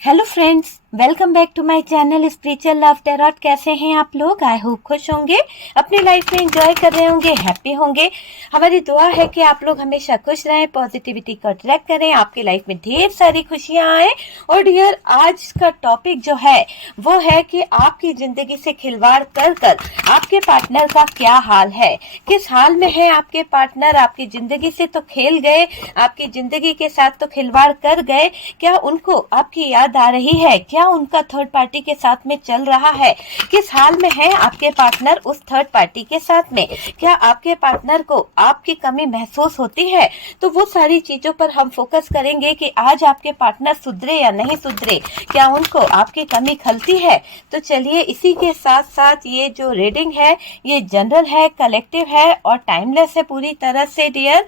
Hello friends, welcome back to my channel spiritual love tarot. कैसे हैं आप लोग? आई होप खुश होंगे, अपनी लाइफ में एंजॉय कर रहे होंगे, हैप्पी होंगे। हमारी दुआ है कि आप लोग हमेशा खुश रहें, पॉजिटिविटी को अट्रैक्ट करें, आपकी लाइफ में ढेर सारी खुशियां आए। और डियर, आज का टॉपिक जो है वो है कि आपकी जिंदगी से खिलवाड़ कर कर आपके पार्टनर का क्या हाल है, किस हाल में है आपके पार्टनर। आपकी जिंदगी से तो खेल गए, आपकी जिंदगी के साथ तो खिलवाड़ कर गए, क्या उनको आपकी याद आ रही है? क्या उनका थर्ड पार्टी के साथ में चल रहा है? किस हाल में है आपके पार्टनर उस थर्ड पार्टी के साथ में? क्या आपके पार्टनर को आपकी कमी महसूस होती है? तो वो सारी चीजों पर हम फोकस करेंगे कि आज आपके पार्टनर सुधरे या नहीं सुधरे, क्या उनको आपकी कमी खलती है। तो चलिए, इसी के साथ साथ ये जो रीडिंग है ये जनरल है, कलेक्टिव है और टाइमलेस है पूरी तरह से डियर।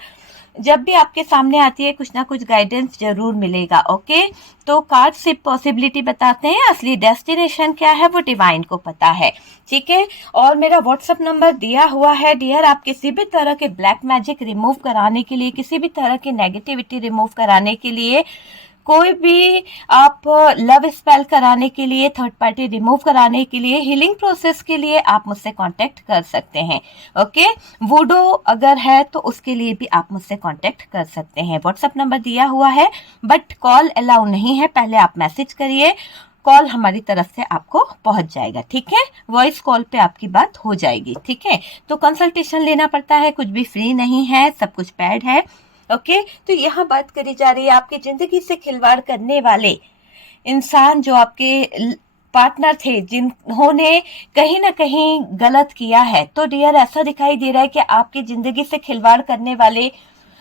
जब भी आपके सामने आती है कुछ ना कुछ गाइडेंस जरूर मिलेगा। ओके, तो कार्ड सिर्फ पॉसिबिलिटी बताते हैं, असली डेस्टिनेशन क्या है वो डिवाइन को पता है। ठीक है, और मेरा व्हाट्सएप नंबर दिया हुआ है डियर। आप किसी भी तरह के ब्लैक मैजिक रिमूव कराने के लिए, किसी भी तरह की नेगेटिविटी रिमूव कराने के लिए, कोई भी आप लव स्पेल कराने के लिए, थर्ड पार्टी रिमूव कराने के लिए, हीलिंग प्रोसेस के लिए आप मुझसे कांटेक्ट कर सकते हैं। ओके, वुडो अगर है तो उसके लिए भी आप मुझसे कांटेक्ट कर सकते हैं। व्हाट्सएप नंबर दिया हुआ है, बट कॉल अलाउ नहीं है। पहले आप मैसेज करिए, कॉल हमारी तरफ से आपको पहुंच जाएगा। ठीक है, वॉइस कॉल पे आपकी बात हो जाएगी। ठीक है, तो कंसल्टेशन लेना पड़ता है, कुछ भी फ्री नहीं है, सब कुछ पेड है। ओके, तो यहाँ बात करी जा रही है आपकी जिंदगी से खिलवाड़ करने वाले इंसान, जो आपके पार्टनर थे, जिन्होंने कहीं ना कहीं गलत किया है। तो डियर, ऐसा दिखाई दे रहा है कि आपकी जिंदगी से खिलवाड़ करने वाले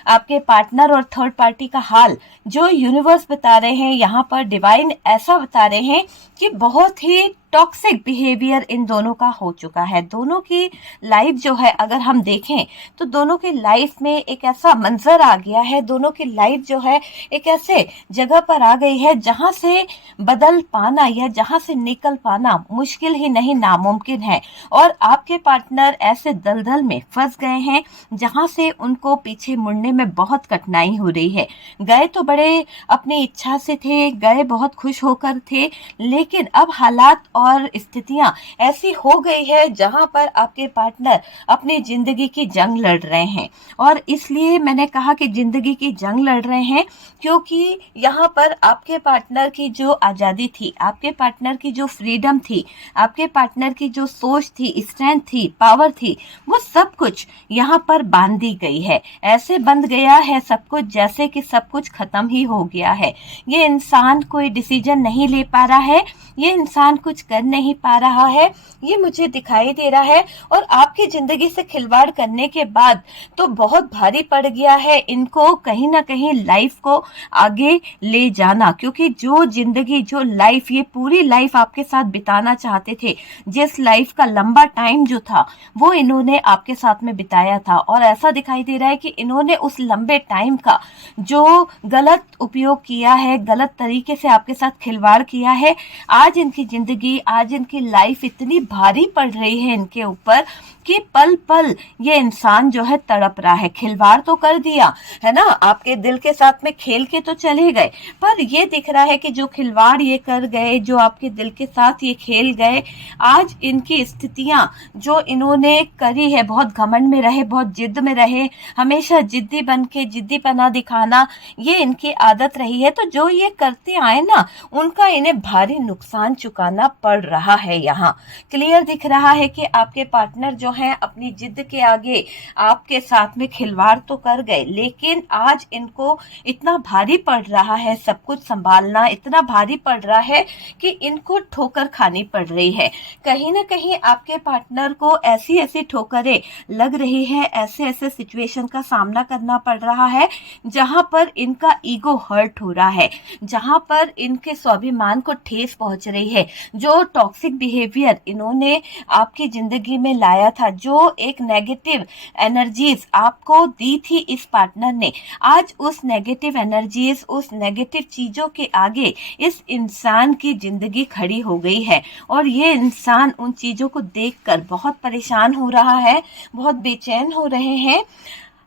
आपके पार्टनर और थर्ड पार्टी का हाल जो यूनिवर्स बता रहे हैं, यहाँ पर डिवाइन ऐसा बता रहे हैं कि बहुत ही टॉक्सिक बिहेवियर इन दोनों का हो चुका है। दोनों की लाइफ जो है अगर हम देखें तो दोनों की लाइफ में एक ऐसा मंजर आ गया है, दोनों की लाइफ जो है एक ऐसे जगह पर आ गई है जहां से बदल पाना या जहां से निकल पाना मुश्किल ही नहीं, नामुमकिन है। और आपके पार्टनर ऐसे दलदल में फंस गए हैं जहां से उनको पीछे मुड़ने में बहुत कठिनाई हो रही है। गए तो बड़े अपनी इच्छा से थे, गए बहुत खुश होकर थे, लेकिन अब हालात और स्थितियां ऐसी हो गई है जहां पर आपके पार्टनर अपनी जिंदगी की जंग लड़ रहे हैं। और इसलिए मैंने कहा कि जिंदगी की जंग लड़ रहे हैं क्योंकि यहाँ पर आपके पार्टनर की जो आजादी थी, आपके पार्टनर की जो फ्रीडम थी, आपके पार्टनर की जो सोच थी, स्ट्रेंथ थी, पावर थी, वो सब कुछ यहाँ पर बांध दी गई है। ऐसे बंध गया है सब कुछ जैसे कि सब कुछ खत्म ही हो गया है। ये इंसान कोई डिसीजन नहीं ले पा रहा है, ये इंसान कुछ कर नहीं पा रहा है, ये मुझे दिखाई दे रहा है। और आपकी जिंदगी से खिलवाड़ करने के बाद तो बहुत भारी पड़ गया है इनको कहीं ना कहीं लाइफ को आगे ले जाना, क्योंकि जो जिंदगी, जो लाइफ, ये पूरी लाइफ आपके साथ बिताना चाहते थे, जिस लाइफ का लंबा टाइम जो था वो इन्होंने आपके साथ में बिताया था। और ऐसा दिखाई दे रहा है कि इन्होंने उस लंबे टाइम का जो गलत उपयोग किया है, गलत तरीके से आपके साथ खिलवाड़ किया है। आज इनकी जिंदगी, आज इनकी लाइफ इतनी भारी पड़ रही है इनके ऊपर कि पल पल ये इंसान जो है तड़प रहा है। खिलवाड़ तो कर दिया है ना, आपके दिल के साथ में खेल के तो चले गए, पर ये दिख रहा है कि जो खिलवाड़ ये कर गए, जो आपके दिल के साथ ये खेल गए, आज इनकी स्थितियां जो इन्होंने करी है, बहुत घमंड में रहे, बहुत जिद में रहे, हमेशा जिद्दी बन के जिद्दीपना दिखाना, ये इनकी आदत रही है। तो जो ये करते आए ना, उनका इन्हें भारी नुकसान चुकाना पड़ रहा है। यहाँ क्लियर दिख रहा है कि आपके पार्टनर जो हैं अपनी जिद के आगे आपके साथ में खिलवाड़ तो कर गए, लेकिन आज इनको इतना भारी पड़ रहा है, सब कुछ संभालना इतना भारी पड़ रहा है कि इनको ठोकर खानी पड़ रही है। कहीं ना कहीं आपके पार्टनर को ऐसी ऐसी ठोकरें लग रही है, ऐसे ऐसे सिचुएशन का सामना करना पड़ रहा है जहां पर इनका ईगो हर्ट हो रहा है, जहां पर इनके स्वाभिमान को ठेस पहुंच रही है। जो टॉक्सिक बिहेवियर इन्होंने आपकी जिंदगी में लाया था, जो एक नेगेटिव एनर्जीज आपको दी थी इस पार्टनर ने, आज उस नेगेटिव एनर्जीज, उस नेगेटिव चीजों के आगे इस इंसान की जिंदगी खड़ी हो गई है। और ये इंसान उन चीजों को देखकर बहुत परेशान हो रहा है, बहुत बेचैन हो रहे हैं।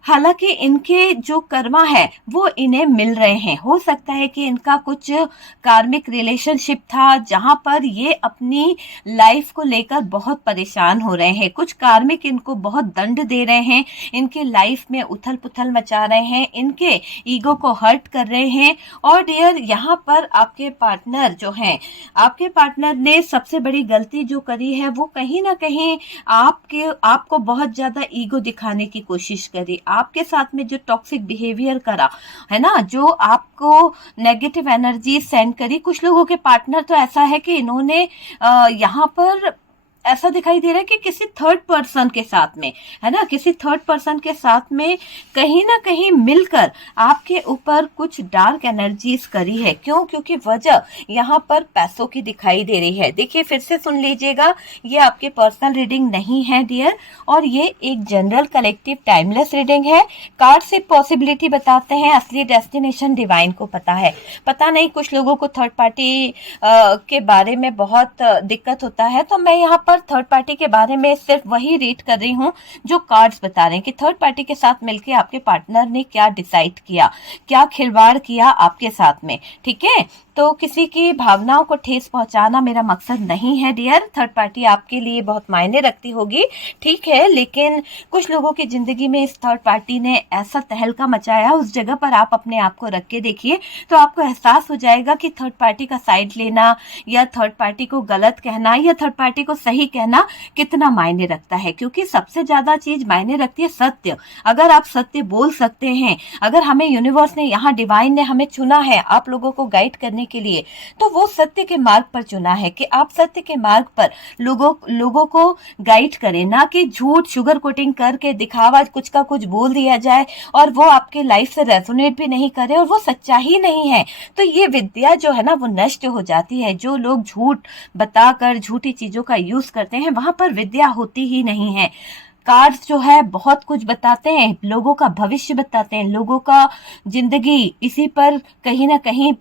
हालांकि इनके जो कर्मा है वो इन्हें मिल रहे हैं। हो सकता है कि इनका कुछ कार्मिक रिलेशनशिप था जहां पर ये अपनी लाइफ को लेकर बहुत परेशान हो रहे हैं। कुछ कार्मिक इनको बहुत दंड दे रहे हैं, इनके लाइफ में उथल पुथल मचा रहे हैं, इनके ईगो को हर्ट कर रहे हैं। और डियर, यहाँ पर आपके पार्टनर जो हैं, आपके पार्टनर ने सबसे बड़ी गलती जो करी है वो कहीं ना कहीं आपको बहुत ज्यादा ईगो दिखाने की कोशिश करी। आपके साथ में जो टॉक्सिक बिहेवियर करा है ना, जो आपको नेगेटिव एनर्जी सेंड करी। कुछ लोगों के पार्टनर तो ऐसा है कि इन्होंने यहाँ पर ऐसा दिखाई दे रहा है कि किसी थर्ड पर्सन के साथ में, है ना, किसी थर्ड पर्सन के साथ में कहीं ना कहीं मिलकर आपके ऊपर कुछ डार्क एनर्जीज करी है। क्यों? क्योंकि वजह यहाँ पर पैसों की दिखाई दे रही है। देखिए, फिर से सुन लीजिएगा, ये आपके पर्सनल रीडिंग नहीं है डियर, और ये एक जनरल कलेक्टिव टाइमलेस रीडिंग है। कार्ड से पॉसिबिलिटी बताते हैं, असली डेस्टिनेशन डिवाइन को पता है। पता नहीं, कुछ लोगों को थर्ड पार्टी के बारे में बहुत दिक्कत होता है, तो मैं यहाँ थर्ड पार्टी के बारे में सिर्फ वही रीड कर रही हूँ जो कार्ड्स बता रहे हैं कि थर्ड पार्टी के साथ मिलके आपके पार्टनर ने क्या डिसाइड किया, क्या खिलवाड़ किया आपके साथ में। ठीक है, तो किसी की भावनाओं को ठेस पहुंचाना मेरा मकसद नहीं है डियर। थर्ड पार्टी आपके लिए बहुत मायने रखती होगी, ठीक है, लेकिन कुछ लोगों की जिंदगी में इस थर्ड पार्टी ने ऐसा तहलका मचाया, उस जगह पर आप अपने आप को रख के देखिए तो आपको एहसास हो जाएगा कि थर्ड पार्टी का साइड लेना या थर्ड पार्टी को गलत कहना या थर्ड पार्टी को सही कहना कितना मायने रखता है। क्योंकि सबसे ज्यादा चीज मायने रखती है सत्य। अगर आप सत्य बोल सकते हैं, अगर हमें यूनिवर्स ने, यहाँ डिवाइन ने हमें चुना है आप लोगों को गाइड करने के लिए, तो वो सत्य के मार्ग पर चुना है कि आप सत्य के मार्ग पर लोगों को गाइड करें, ना कि झूठ शुगर कोटिंग करके दिखावा कुछ का कुछ बोल दिया जाए और वो आपके लाइफ से रेजोनेट भी नहीं करे और वो सच्चा ही नहीं है। तो ये विद्या जो है ना वो नष्ट हो जाती है। जो लोग झूठ बताकर झूठी चीजों का यूज करते हैं वहां पर विद्या होती ही नहीं है। कार्ड्स जो है बहुत कुछ बताते हैं, लोगों का भविष्य बताते हैं, लोगों का जिंदगी इसी पर कहीं ना कहीं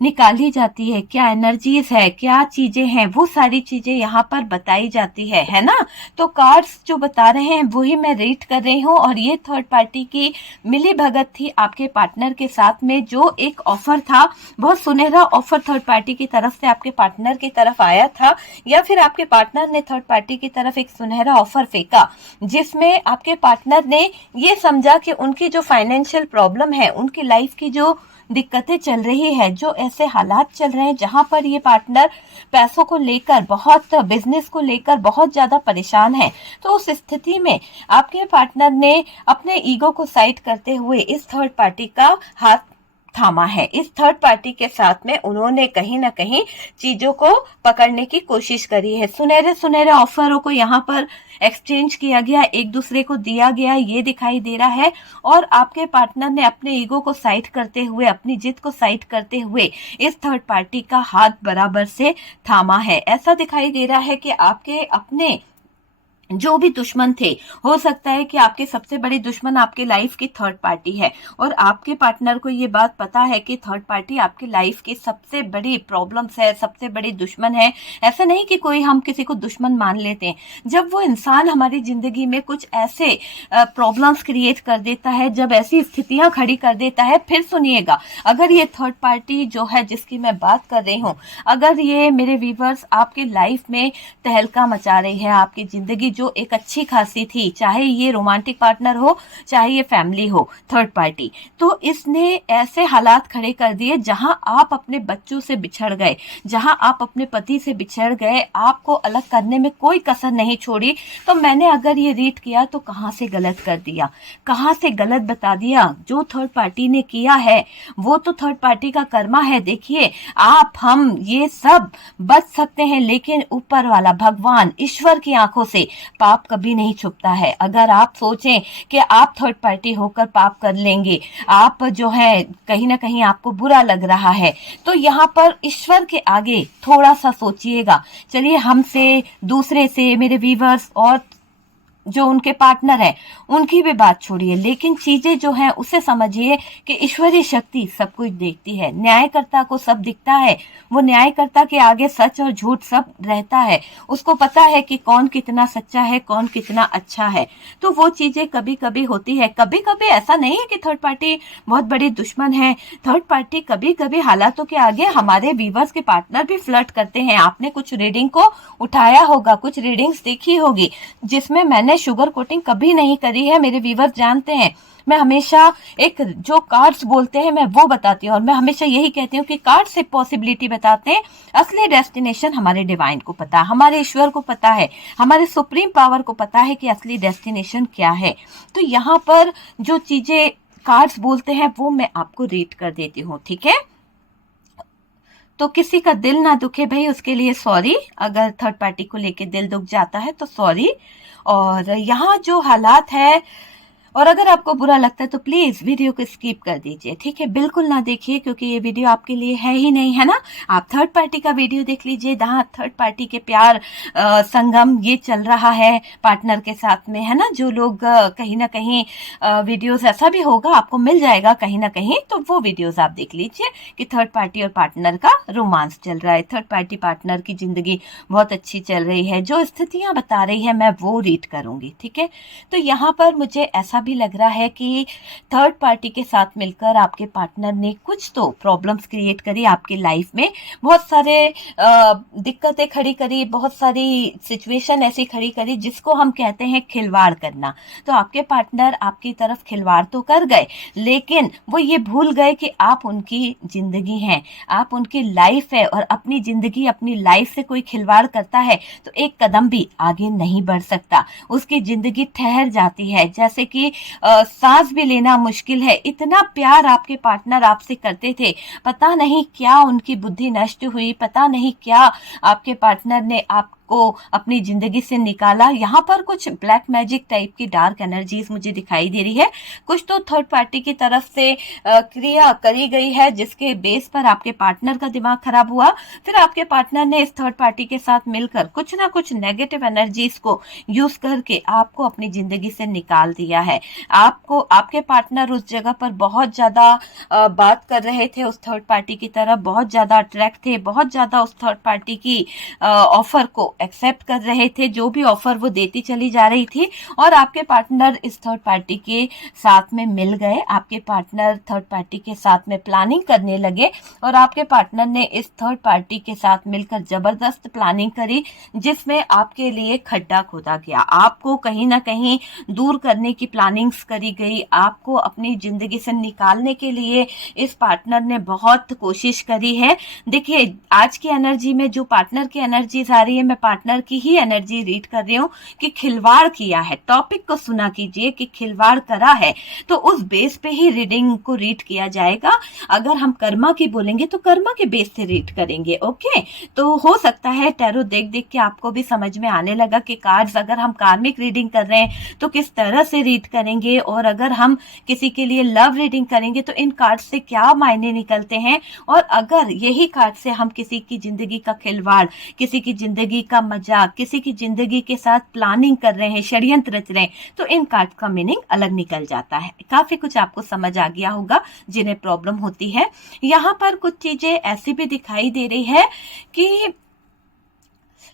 निकाली जाती है। क्या एनर्जीज है, क्या चीजें हैं, वो सारी चीजें यहाँ पर बताई जाती है ना। तो कार्ड्स जो बता रहे हैं वही मैं रीड कर रही हूँ। और ये थर्ड पार्टी की मिली भगत थी आपके पार्टनर के साथ में, जो एक ऑफर था, बहुत सुनहरा ऑफर थर्ड पार्टी की तरफ से आपके पार्टनर की तरफ आया था, या फिर आपके पार्टनर ने थर्ड पार्टी की तरफ एक सुनहरा ऑफर फेंका, जिसमें आपके पार्टनर ने ये समझा कि उनकी जो फाइनेंशियल प्रॉब्लम है, उनकी लाइफ की जो दिक्कतें चल रही है, जो ऐसे हालात चल रहे हैं जहां पर ये पार्टनर पैसों को लेकर, बहुत बिजनेस को लेकर बहुत ज्यादा परेशान है, तो उस स्थिति में आपके पार्टनर ने अपने ईगो को साइड करते हुए इस थर्ड पार्टी का हाथ थामा है। इस थर्ड पार्टी के साथ में उन्होंने कहीं ना कहीं चीजों को पकड़ने की कोशिश करी है। सुनहरे सुनहरे ऑफरों को यहाँ पर एक्सचेंज किया गया, एक दूसरे को दिया गया, ये दिखाई दे रहा है। और आपके पार्टनर ने अपने ईगो को साइड करते हुए, अपनी जिद को साइड करते हुए इस थर्ड पार्टी का हाथ बराबर से थामा है। ऐसा दिखाई दे रहा है कि आपके अपने जो भी दुश्मन थे, हो सकता है कि आपके सबसे बड़ी दुश्मन आपके लाइफ की थर्ड पार्टी है, और आपके पार्टनर को ये बात पता है कि थर्ड पार्टी आपकी लाइफ की सबसे बड़ी प्रॉब्लम्स है, सबसे बड़ी दुश्मन है। ऐसा नहीं कि कोई हम किसी को दुश्मन मान लेते हैं, जब वो इंसान हमारी जिंदगी में कुछ ऐसे प्रॉब्लम्स क्रिएट कर देता है, जब ऐसी स्थितियां खड़ी कर देता है। फिर सुनिएगा, अगर ये थर्ड पार्टी जो है जिसकी मैं बात कर रही हूँ, अगर ये मेरे व्यूवर्स आपकी लाइफ में तहलका मचा रही है, आपकी जिंदगी जो एक अच्छी खासी थी, चाहे ये रोमांटिक पार्टनर हो, चाहे ये फैमिली हो, थर्ड पार्टी, तो इसने ऐसे हालात खड़े कर दिए जहां आप अपने बच्चों से बिछड़ गए, जहां आप अपने पति से बिछड़ गए, आपको अलग करने में कोई कसर नहीं छोड़ी। तो मैंने अगर ये रीड किया तो कहां से गलत कर दिया, कहां से गलत बता दिया। जो थर्ड पार्टी ने किया है वो तो थर्ड पार्टी का कर्मा है। देखिए, आप हम ये सब बच सकते हैं, लेकिन ऊपर वाला भगवान ईश्वर की आंखों से पाप कभी नहीं छुपता है। अगर आप सोचें कि आप थर्ड पार्टी होकर पाप कर लेंगे, आप जो है कहीं ना कहीं आपको बुरा लग रहा है, तो यहाँ पर ईश्वर के आगे थोड़ा सा सोचिएगा। चलिए, हमसे, दूसरे से, मेरे व्यूवर्स और जो उनके पार्टनर है उनकी भी बात छोड़िए, लेकिन चीजें जो हैं उसे समझिए कि ईश्वरीय शक्ति सब कुछ देखती है। न्यायकर्ता को सब दिखता है, वो न्यायकर्ता के आगे सच और झूठ सब रहता है। उसको पता है कि कौन कितना सच्चा है, कौन कितना अच्छा है। तो वो चीजें कभी कभी होती है। कभी कभी ऐसा नहीं है कि थर्ड पार्टी बहुत बड़ी दुश्मन है। थर्ड पार्टी कभी कभी हालातों के आगे हमारे व्यूवर्स के पार्टनर भी फ्लर्ट करते हैं। आपने कुछ रीडिंग को उठाया होगा, कुछ रीडिंग्स देखी होगी जिसमें मैंने शुगर कोटिंग कभी नहीं करी है। मेरे व्यूवर्स जानते हैं, मैं हमेशा एक जो कार्ड्स बोलते हैं मैं वो बताती हूँ, और मैं हमेशा यही कहती हूँ कि कार्ड से पॉसिबिलिटी बताते हैं। असली डेस्टिनेशन हमारे डिवाइन को पता है, हमारे ईश्वर को पता है, हमारे सुप्रीम पावर को पता है कि असली डेस्टिनेशन क्या है। तो यहाँ पर जो चीजें कार्ड्स बोलते हैं वो मैं आपको रीड कर देती हूँ, ठीक है। तो किसी का दिल ना दुखे भाई, उसके लिए सॉरी। अगर थर्ड पार्टी को लेके दिल दुख जाता है तो सॉरी। और यहाँ जो हालात है, और अगर आपको बुरा लगता है तो प्लीज वीडियो को स्किप कर दीजिए, ठीक है। बिल्कुल ना देखिए, क्योंकि ये वीडियो आपके लिए है ही नहीं, है ना। आप थर्ड पार्टी का वीडियो देख लीजिए, जहाँ थर्ड पार्टी के प्यार संगम ये चल रहा है पार्टनर के साथ में, है ना। जो लोग कहीं ना कहीं वीडियोस ऐसा भी होगा, आपको मिल जाएगा कहीं ना कहीं, तो वो वीडियोस आप देख लीजिए कि थर्ड पार्टी और पार्टनर का रोमांस चल रहा है, थर्ड पार्टी पार्टनर की जिंदगी बहुत अच्छी चल रही है। जो स्थितियां बता रही है मैं वो रीड करूंगी, ठीक है। तो यहाँ पर मुझे ऐसा भी लग रहा है कि थर्ड पार्टी के साथ मिलकर आपके पार्टनर ने कुछ तो प्रॉब्लम्स क्रिएट करी आपकी लाइफ में। बहुत सारे दिक्कतें खड़ी करी, बहुत सारी सिचुएशन ऐसी खड़ी करी जिसको हम कहते हैं खिलवाड़ करना। तो आपके पार्टनर आपकी तरफ खिलवाड़ तो कर गए, लेकिन वो ये भूल गए कि आप उनकी जिंदगी हैं, आप उनकी लाइफ है। और अपनी जिंदगी, अपनी लाइफ से कोई खिलवाड़ करता है तो एक कदम भी आगे नहीं बढ़ सकता, उसकी जिंदगी ठहर जाती है। जैसे कि सांस भी लेना मुश्किल है। इतना प्यार आपके पार्टनर आपसे करते थे, पता नहीं क्या उनकी बुद्धि नष्ट हुई, पता नहीं क्या आपके पार्टनर ने आपको अपनी जिंदगी से निकाला। यहाँ पर कुछ ब्लैक मैजिक टाइप की डार्क एनर्जीज मुझे दिखाई दे रही है। कुछ तो थर्ड पार्टी की तरफ से क्रिया करी गई है जिसके बेस पर आपके पार्टनर का दिमाग खराब हुआ। फिर आपके पार्टनर ने इस थर्ड पार्टी के साथ मिलकर कुछ ना कुछ नेगेटिव एनर्जीज को यूज करके आपको अपनी जिंदगी से निकाल दिया है। आपको आपके पार्टनर उस जगह पर बहुत ज्यादा बात कर रहे थे, उस थर्ड पार्टी की तरफ बहुत ज्यादा अट्रैक्ट थे, बहुत ज्यादा उस थर्ड पार्टी की ऑफर को एक्सेप्ट कर रहे थे, जो भी ऑफर वो देती चली जा रही थी। और आपके पार्टनर इस थर्ड पार्टी के साथ में मिल गए, आपके पार्टनर थर्ड पार्टी के साथ में प्लानिंग करने लगे, और आपके पार्टनर ने इस थर्ड पार्टी के साथ मिलकर जबरदस्त प्लानिंग करी जिसमें आपके लिए खड्डा खोदा गया, आपको कहीं ना कहीं दूर करने की प्लानिंग्स करी गई, आपको अपनी जिंदगी से निकालने के लिए इस पार्टनर ने बहुत कोशिश करी है। देखिए आज की एनर्जी में जो पार्टनर की एनर्जीज आ रही है, मैं पार्टनर की ही एनर्जी रीड कर रही हूँ कि खिलवाड़ किया है। टॉपिक को सुना कीजिए कि खिलवाड़ करा है, तो उस बेस पे ही रीडिंग को रीड किया जाएगा। अगर हम कर्मा की बोलेंगे तो कर्मा के बेस से रीड करेंगे, ओके। तो हो सकता है टैरो देख देख के आपको भी समझ में आने लगा कि कार्ड्स अगर हम कार्मिक रीडिंग कर रहे हैं तो किस तरह से रीड करेंगे, और अगर हम किसी के लिए लव रीडिंग करेंगे तो इन कार्ड से क्या मायने निकलते हैं। और अगर यही कार्ड से हम किसी की जिंदगी का खिलवाड़, किसी की जिंदगी का मजाक, किसी की जिंदगी के साथ प्लानिंग कर रहे हैं, षड्यंत्र रच रहे हैं, तो इन कार्ड का मीनिंग अलग निकल जाता है। काफी कुछ आपको समझ आ गया होगा जिन्हें प्रॉब्लम होती है। यहाँ पर कुछ चीजें ऐसी भी दिखाई दे रही है कि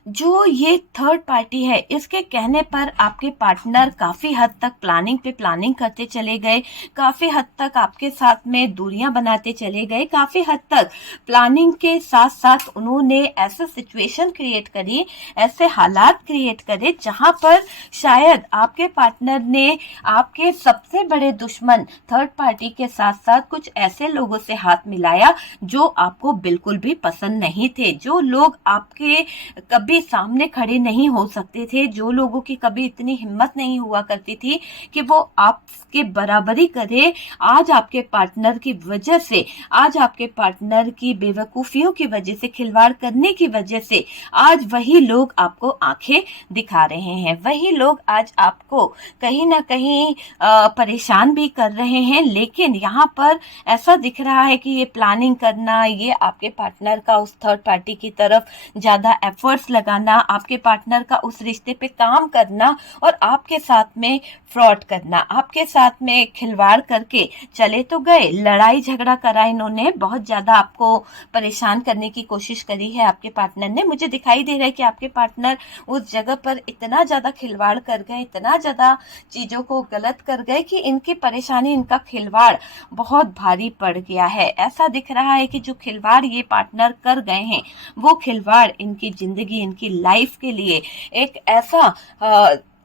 जो ये थर्ड पार्टी है इसके कहने पर आपके पार्टनर काफी हद तक प्लानिंग पे प्लानिंग करते चले गए, काफी हद तक आपके साथ में दूरियां बनाते चले गए, काफी हद तक प्लानिंग के साथ साथ उन्होंने ऐसा सिचुएशन क्रिएट करी, ऐसे हालात क्रिएट करे जहां पर शायद आपके पार्टनर ने आपके सबसे बड़े दुश्मन थर्ड पार्टी के साथ साथ कुछ ऐसे लोगों से हाथ मिलाया जो आपको बिल्कुल भी पसंद नहीं थे, जो लोग आपके कभी सामने खड़े नहीं हो सकते थे, जो लोगों की कभी इतनी हिम्मत नहीं हुआ करती थी कि वो आपके बराबरी करे। आज आपके पार्टनर की वजह से, आज आपके पार्टनर की बेवकूफियों की वजह से, खिलवाड़ करने की वजह से आज वही लोग आपको आंखें दिखा रहे हैं, वही लोग आज आपको कहीं ना कहीं परेशान भी कर रहे हैं। लेकिन यहाँ पर ऐसा दिख रहा है कि ये प्लानिंग करना, ये आपके पार्टनर का उस थर्ड पार्टी की तरफ ज्यादा एफर्ट्स लगा लगाना, आपके पार्टनर का उस रिश्ते पे काम करना और आपके साथ में फ्रॉड करना, आपके साथ में खिलवाड़ करके चले तो गए, लड़ाई झगड़ा करा इन्होंने, बहुत ज्यादा आपको परेशान करने की कोशिश करी है आपके पार्टनर ने। मुझे दिखाई दे रहा है कि आपके पार्टनर उस जगह पर इतना ज्यादा खिलवाड़ कर गए, इतना ज्यादा चीजों को गलत कर गए कि इनकी परेशानी, इनका खिलवाड़ बहुत भारी पड़ गया है। ऐसा दिख रहा है कि जो खिलवाड़ ये पार्टनर कर गए हैं, वो खिलवाड़ इनकी जिंदगी, इनकी लाइफ के लिए एक ऐसा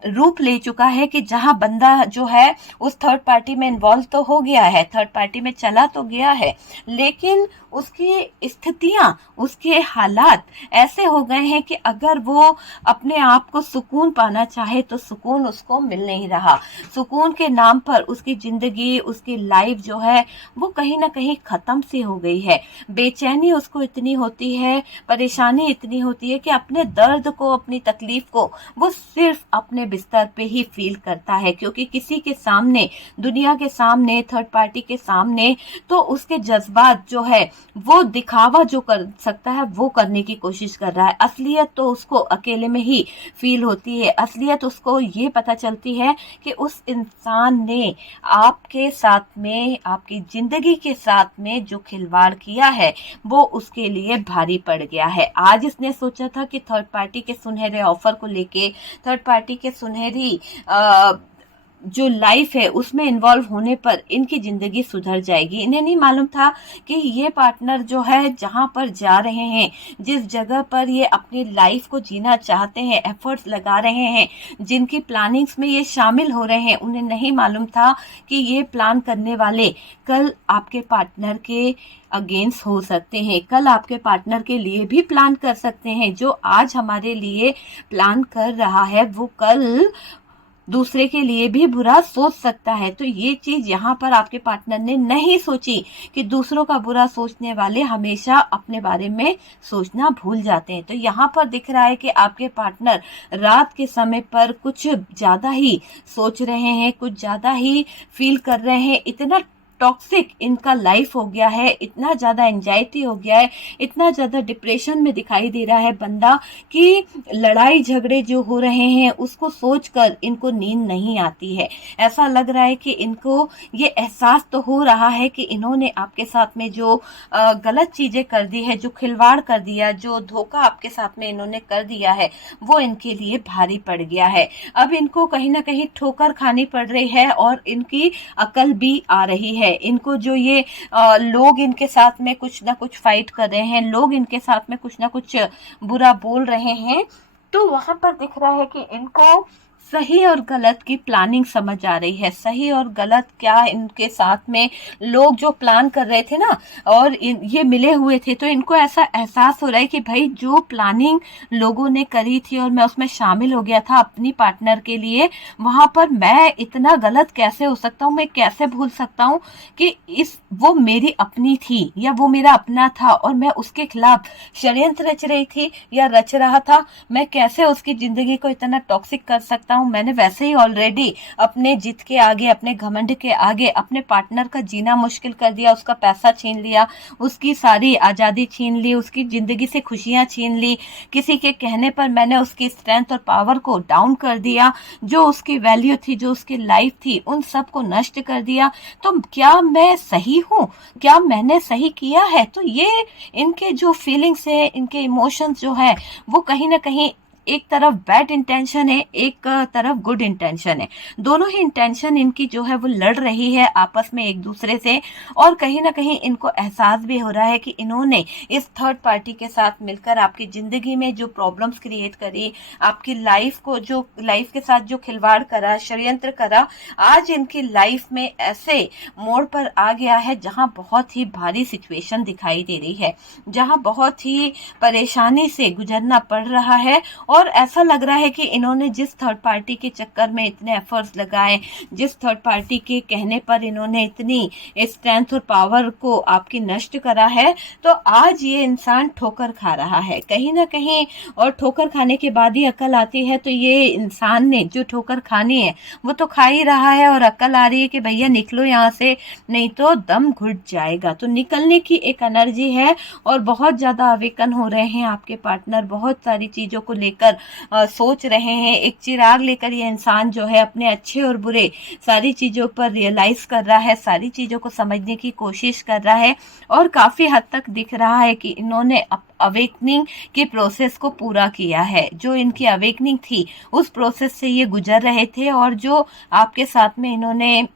रूप ले चुका है कि जहां बंदा जो है उस थर्ड पार्टी में इन्वॉल्व तो हो गया है, थर्ड पार्टी में चला तो गया है, लेकिन उसकी स्थितियां, उसके हालात ऐसे हो गए हैं कि अगर वो अपने आप को सुकून पाना चाहे तो सुकून उसको मिल नहीं रहा। सुकून के नाम पर उसकी जिंदगी, उसकी लाइफ जो है वो कहीं ना कहीं खत्म सी हो गई है। बेचैनी उसको इतनी होती है, परेशानी इतनी होती है कि अपने दर्द को, अपनी तकलीफ को वो सिर्फ अपने बिस्तर पे ही फील करता है, क्योंकि किसी के सामने, दुनिया के सामने, थर्ड पार्टी के सामने तो उसके जज्बात जो है वो दिखावा जो कर सकता है वो करने की कोशिश कर रहा है। असलियत तो उसको अकेले में ही फील होती है। असलियत उसको ये पता चलती है कि उस इंसान ने आपके साथ में, आपकी जिंदगी के साथ में जो खिलवाड़ किया है वो उसके लिए भारी पड़ गया है। आज इसने सोचा था कि थर्ड पार्टी के सुनहरे ऑफर को लेके, थर्ड पार्टी के सुनहरी जो लाइफ है उसमें इन्वॉल्व होने पर इनकी जिंदगी सुधर जाएगी। इन्हें नहीं मालूम था कि ये पार्टनर जो है जहां पर जा रहे हैं, जिस जगह पर ये अपनी लाइफ को जीना चाहते हैं, एफर्ट्स लगा रहे हैं, जिनकी प्लानिंग्स में ये शामिल हो रहे हैं, उन्हें नहीं मालूम था कि ये प्लान करने वाले कल आपके पार्टनर के अगेंस्ट हो सकते हैं, कल आपके पार्टनर के लिए भी प्लान कर सकते हैं। जो आज हमारे लिए प्लान कर रहा है वो कल दूसरे के लिए भी बुरा सोच सकता है। तो ये चीज यहाँ पर आपके पार्टनर ने नहीं सोची कि दूसरों का बुरा सोचने वाले हमेशा अपने बारे में सोचना भूल जाते हैं। तो यहाँ पर दिख रहा है कि आपके पार्टनर रात के समय पर कुछ ज्यादा ही सोच रहे हैं, कुछ ज्यादा ही फील कर रहे हैं। इतना टॉक्सिक इनका लाइफ हो गया है, इतना ज्यादा एंजाइटी हो गया है, इतना ज्यादा डिप्रेशन में दिखाई दे रहा है बंदा कि लड़ाई झगड़े जो हो रहे हैं उसको सोचकर इनको नींद नहीं आती है। ऐसा लग रहा है कि इनको ये एहसास तो हो रहा है कि इन्होंने आपके साथ में जो गलत चीजें कर दी है, जो खिलवाड़ कर दिया, जो धोखा आपके साथ में इन्होंने कर दिया है वो इनके लिए भारी पड़ गया है। अब इनको कहीं ना कहीं ठोकर खानी पड़ रही है और इनकी अकल भी आ रही है। इनको जो ये लोग इनके साथ में कुछ ना कुछ फाइट कर रहे हैं, लोग इनके साथ में कुछ ना कुछ बुरा बोल रहे हैं, तो वहां पर दिख रहा है कि इनको सही और गलत की प्लानिंग समझ आ रही है। सही और गलत क्या, इनके साथ में लोग जो प्लान कर रहे थे ना और ये मिले हुए थे, तो इनको ऐसा एहसास हो रहा है कि भाई जो प्लानिंग लोगों ने करी थी और मैं उसमें शामिल हो गया था अपनी पार्टनर के लिए, वहां पर मैं इतना गलत कैसे हो सकता हूँ, मैं कैसे भूल सकता हूँ कि वो मेरी अपनी थी या वो मेरा अपना था और मैं उसके खिलाफ षड्यंत्र रच रही थी या रच रहा था। मैं कैसे उसकी जिंदगी को इतना टॉक्सिक कर सकता हूँ। मैंने वैसे ही ऑलरेडी अपने जिद के आगे, अपने घमंड के आगे अपने पार्टनर का जीना मुश्किल कर दिया, उसका पैसा छीन लिया, उसकी सारी आजादी छीन ली, उसकी जिंदगी से खुशियां छीन ली। किसी के कहने पर मैंने उसकी स्ट्रेंथ और पावर को डाउन कर दिया, जो उसकी वैल्यू थी, जो उसकी लाइफ थी, उन सब को नष्ट कर दिया। तो क्या मैं सही हूँ? क्या मैंने सही किया है? तो ये इनके जो फीलिंग्स है, इनके इमोशंस जो है वो कहीं ना कहीं एक तरफ बैड इंटेंशन है, एक तरफ गुड इंटेंशन है। दोनों ही इंटेंशन इनकी जो है वो लड़ रही है आपस में एक दूसरे से, और कहीं ना कहीं इनको एहसास भी हो रहा है कि इन्होंने इस थर्ड पार्टी के साथ मिलकर आपकी जिंदगी में जो प्रॉब्लम्स क्रिएट करी, आपकी लाइफ के साथ जो खिलवाड़ करा, षड्यंत्र करा, आज इनकी लाइफ में ऐसे मोड़ पर आ गया है जहां बहुत ही भारी सिचुएशन दिखाई दे रही है, जहां बहुत ही परेशानी से गुजरना पड़ रहा है और ऐसा लग रहा है कि इन्होंने जिस थर्ड पार्टी के चक्कर में इतने एफर्ट्स लगाए, जिस थर्ड पार्टी के कहने पर इन्होंने इतनी स्ट्रेंथ और पावर को आपकी नष्ट करा है, तो आज ये इंसान ठोकर खा रहा है कहीं ना कहीं। और ठोकर खाने के बाद ही अकल आती है, तो ये इंसान ने जो ठोकर खानी है वो तो खा ही रहा है, और अकल आ रही है कि भैया निकलो यहाँ से, नहीं तो दम घुट जाएगा। तो निकलने की एक एनर्जी है, और बहुत ज्यादा अवेकन हो रहे हैं आपके पार्टनर, बहुत सारी चीजों को लेकर सोच रहे हैं। एक चिराग लेकर ये इंसान जो है अपने अच्छे और बुरे सारी चीजों पर रियलाइज कर रहा है, सारी चीजों को समझने की कोशिश कर रहा है, और काफी हद तक दिख रहा है कि इन्होंने अवेकनिंग के प्रोसेस को पूरा किया है। जो इनकी अवेकनिंग थी उस प्रोसेस से ये गुजर रहे थे, और जो आपके साथ में इन्होंने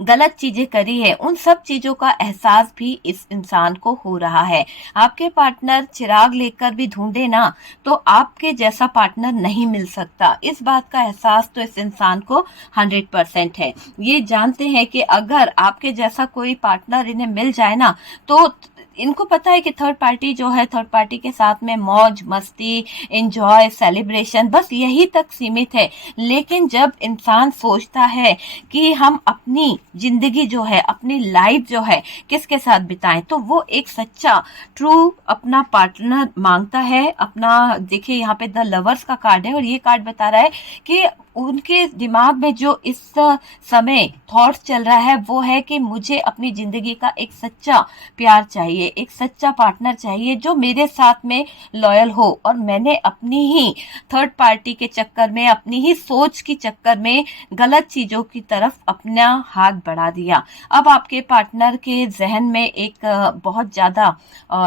गलत चीजें करी है, उन सब चीजों का एहसास भी इस इंसान को हो रहा है। आपके पार्टनर चिराग लेकर भी ढूंढे ना, तो आपके जैसा पार्टनर नहीं मिल सकता। इस बात का एहसास तो इस इंसान को 100% है। ये जानते हैं कि अगर आपके जैसा कोई पार्टनर इन्हें मिल जाए ना, तो इनको पता है कि थर्ड पार्टी जो है, थर्ड पार्टी के साथ में मौज मस्ती, एंजॉय, सेलिब्रेशन, बस यही तक सीमित है। लेकिन जब इंसान सोचता है कि हम अपनी जिंदगी जो है, अपनी लाइफ जो है किसके साथ बिताएं, तो वो एक सच्चा ट्रू अपना पार्टनर मांगता है। अपना देखिए यहाँ पे द लवर्स का कार्ड है, और ये कार्ड बता रहा है कि उनके दिमाग में जो इस समय थॉट्स चल रहा है वो है कि मुझे अपनी जिंदगी का एक सच्चा प्यार चाहिए, एक सच्चा पार्टनर चाहिए जो मेरे साथ में लॉयल हो। और मैंने अपनी ही थर्ड पार्टी के चक्कर में, अपनी ही सोच की चक्कर में गलत चीजों की तरफ अपना हाथ बढ़ा दिया। अब आपके पार्टनर के जहन में एक बहुत ज्यादा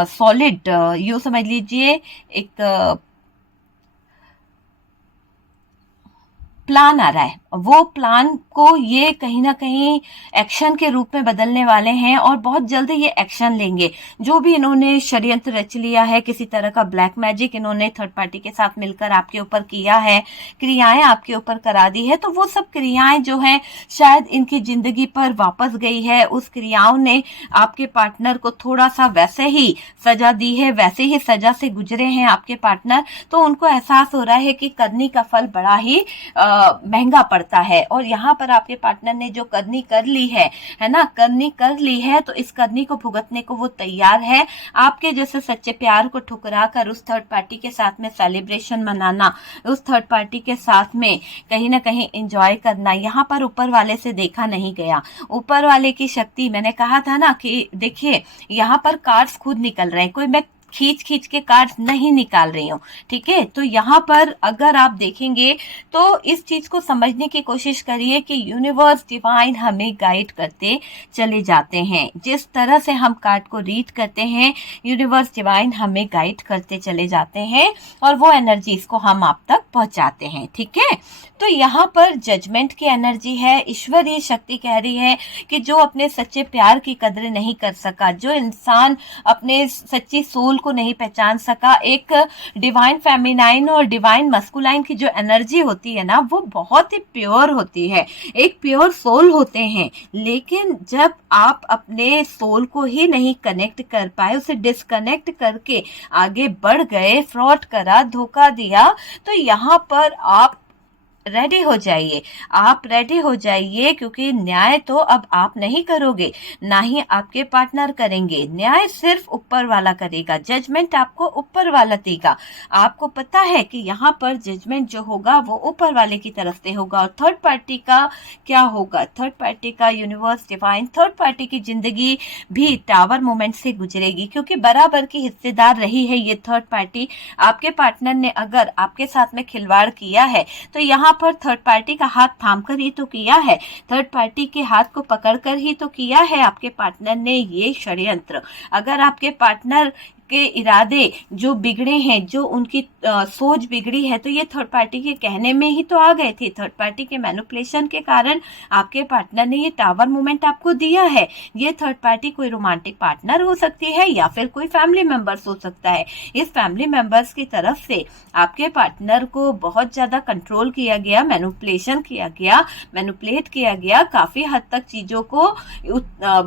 सॉलिड, यूं समझ लीजिए, एक प्लान आ रहा है। वो प्लान को ये कहीं ना कहीं एक्शन के रूप में बदलने वाले हैं, और बहुत जल्दी ये एक्शन लेंगे। जो भी इन्होंने षड्यंत्र रच लिया है, किसी तरह का ब्लैक मैजिक इन्होंने थर्ड पार्टी के साथ मिलकर आपके ऊपर किया है, क्रियाएं आपके ऊपर करा दी है, तो वो सब क्रियाएं जो हैं शायद इनकी जिंदगी पर वापस गई है। उस क्रियाओं ने आपके पार्टनर को थोड़ा सा वैसे ही सजा दी है, वैसे ही सजा से गुजरे हैं आपके पार्टनर। तो उनको एहसास हो रहा है कि करनी का फल बड़ा ही महंगा पड़ता है। और यहाँ पर आपके पार्टनर ने जो करनी कर ली है ना, करनी कर ली है, तो इस करनी को भुगतने को वो तैयार है। आपके जैसे सच्चे प्यार को ठुकरा कर उस थर्ड पार्टी के साथ में सेलिब्रेशन मनाना, उस थर्ड पार्टी के साथ में कहीं ना कहीं एंजॉय करना, यहाँ पर ऊपर वाले से देखा नहीं गया। ऊपर वाले की शक्ति, मैंने कहा था ना कि देखिए यहाँ पर कार्ड्स खुद निकल रहे हैं, कोई मैं खींच खींच के कार्ड्स नहीं निकाल रही हूँ, ठीक है। तो यहाँ पर अगर आप देखेंगे तो इस चीज को समझने की कोशिश करिए कि यूनिवर्स डिवाइन हमें गाइड करते चले जाते हैं। जिस तरह से हम कार्ड को रीड करते हैं, यूनिवर्स डिवाइन हमें गाइड करते चले जाते हैं, और वो एनर्जीज को हम आप तक पहुंचाते हैं, ठीक है। तो यहाँ पर जजमेंट की एनर्जी है। ईश्वरीय शक्ति कह रही है कि जो अपने सच्चे प्यार की कदर नहीं कर सका, जो इंसान अपने सच्ची सोल को नहीं पहचान सका, एक डिवाइन फेमिनाइन और डिवाइन मस्कुलाइन की जो एनर्जी होती है ना, वो बहुत ही प्योर होती है, एक प्योर सोल होते हैं। लेकिन जब आप अपने सोल को ही नहीं कनेक्ट कर पाए, उसे डिस्कनेक्ट करके आगे बढ़ गए, फ्रॉड करा, धोखा दिया, तो यहाँ पर आप रेडी हो जाइए, आप रेडी हो जाइए, क्योंकि न्याय तो अब आप नहीं करोगे, ना ही आपके पार्टनर करेंगे। न्याय सिर्फ ऊपर वाला करेगा, जजमेंट आपको ऊपर वाला देगा। आपको पता है कि यहाँ पर जजमेंट जो होगा वो ऊपर वाले की तरफ से होगा। और थर्ड पार्टी का क्या होगा? थर्ड पार्टी का यूनिवर्स डिवाइन, थर्ड पार्टी की जिंदगी भी टावर मोमेंट से गुजरेगी, क्योंकि बराबर की हिस्सेदार रही है ये थर्ड पार्टी। आपके पार्टनर ने अगर आपके साथ में खिलवाड़ किया है, तो यहाँ पर थर्ड पार्टी का हाथ थाम कर ही तो किया है, थर्ड पार्टी के हाथ को पकड़कर ही तो किया है आपके पार्टनर ने ये षड्यंत्र। अगर आपके पार्टनर के इरादे जो बिगड़े हैं, जो उनकी सोच बिगड़ी है, तो ये थर्ड पार्टी के कहने में ही तो आ गए थे। थर्ड पार्टी के मैनिपुलेशन के कारण आपके पार्टनर ने ये टावर मोमेंट आपको दिया है। ये थर्ड पार्टी कोई रोमांटिक पार्टनर हो सकती है, या फिर कोई फैमिली मेंबर्स हो सकता है। इस फैमिली मेंबर्स की तरफ से आपके पार्टनर को बहुत ज्यादा कंट्रोल किया गया, मैनिपुलेशन किया गया, मैनिपुलेट किया गया, काफी हद तक चीजों को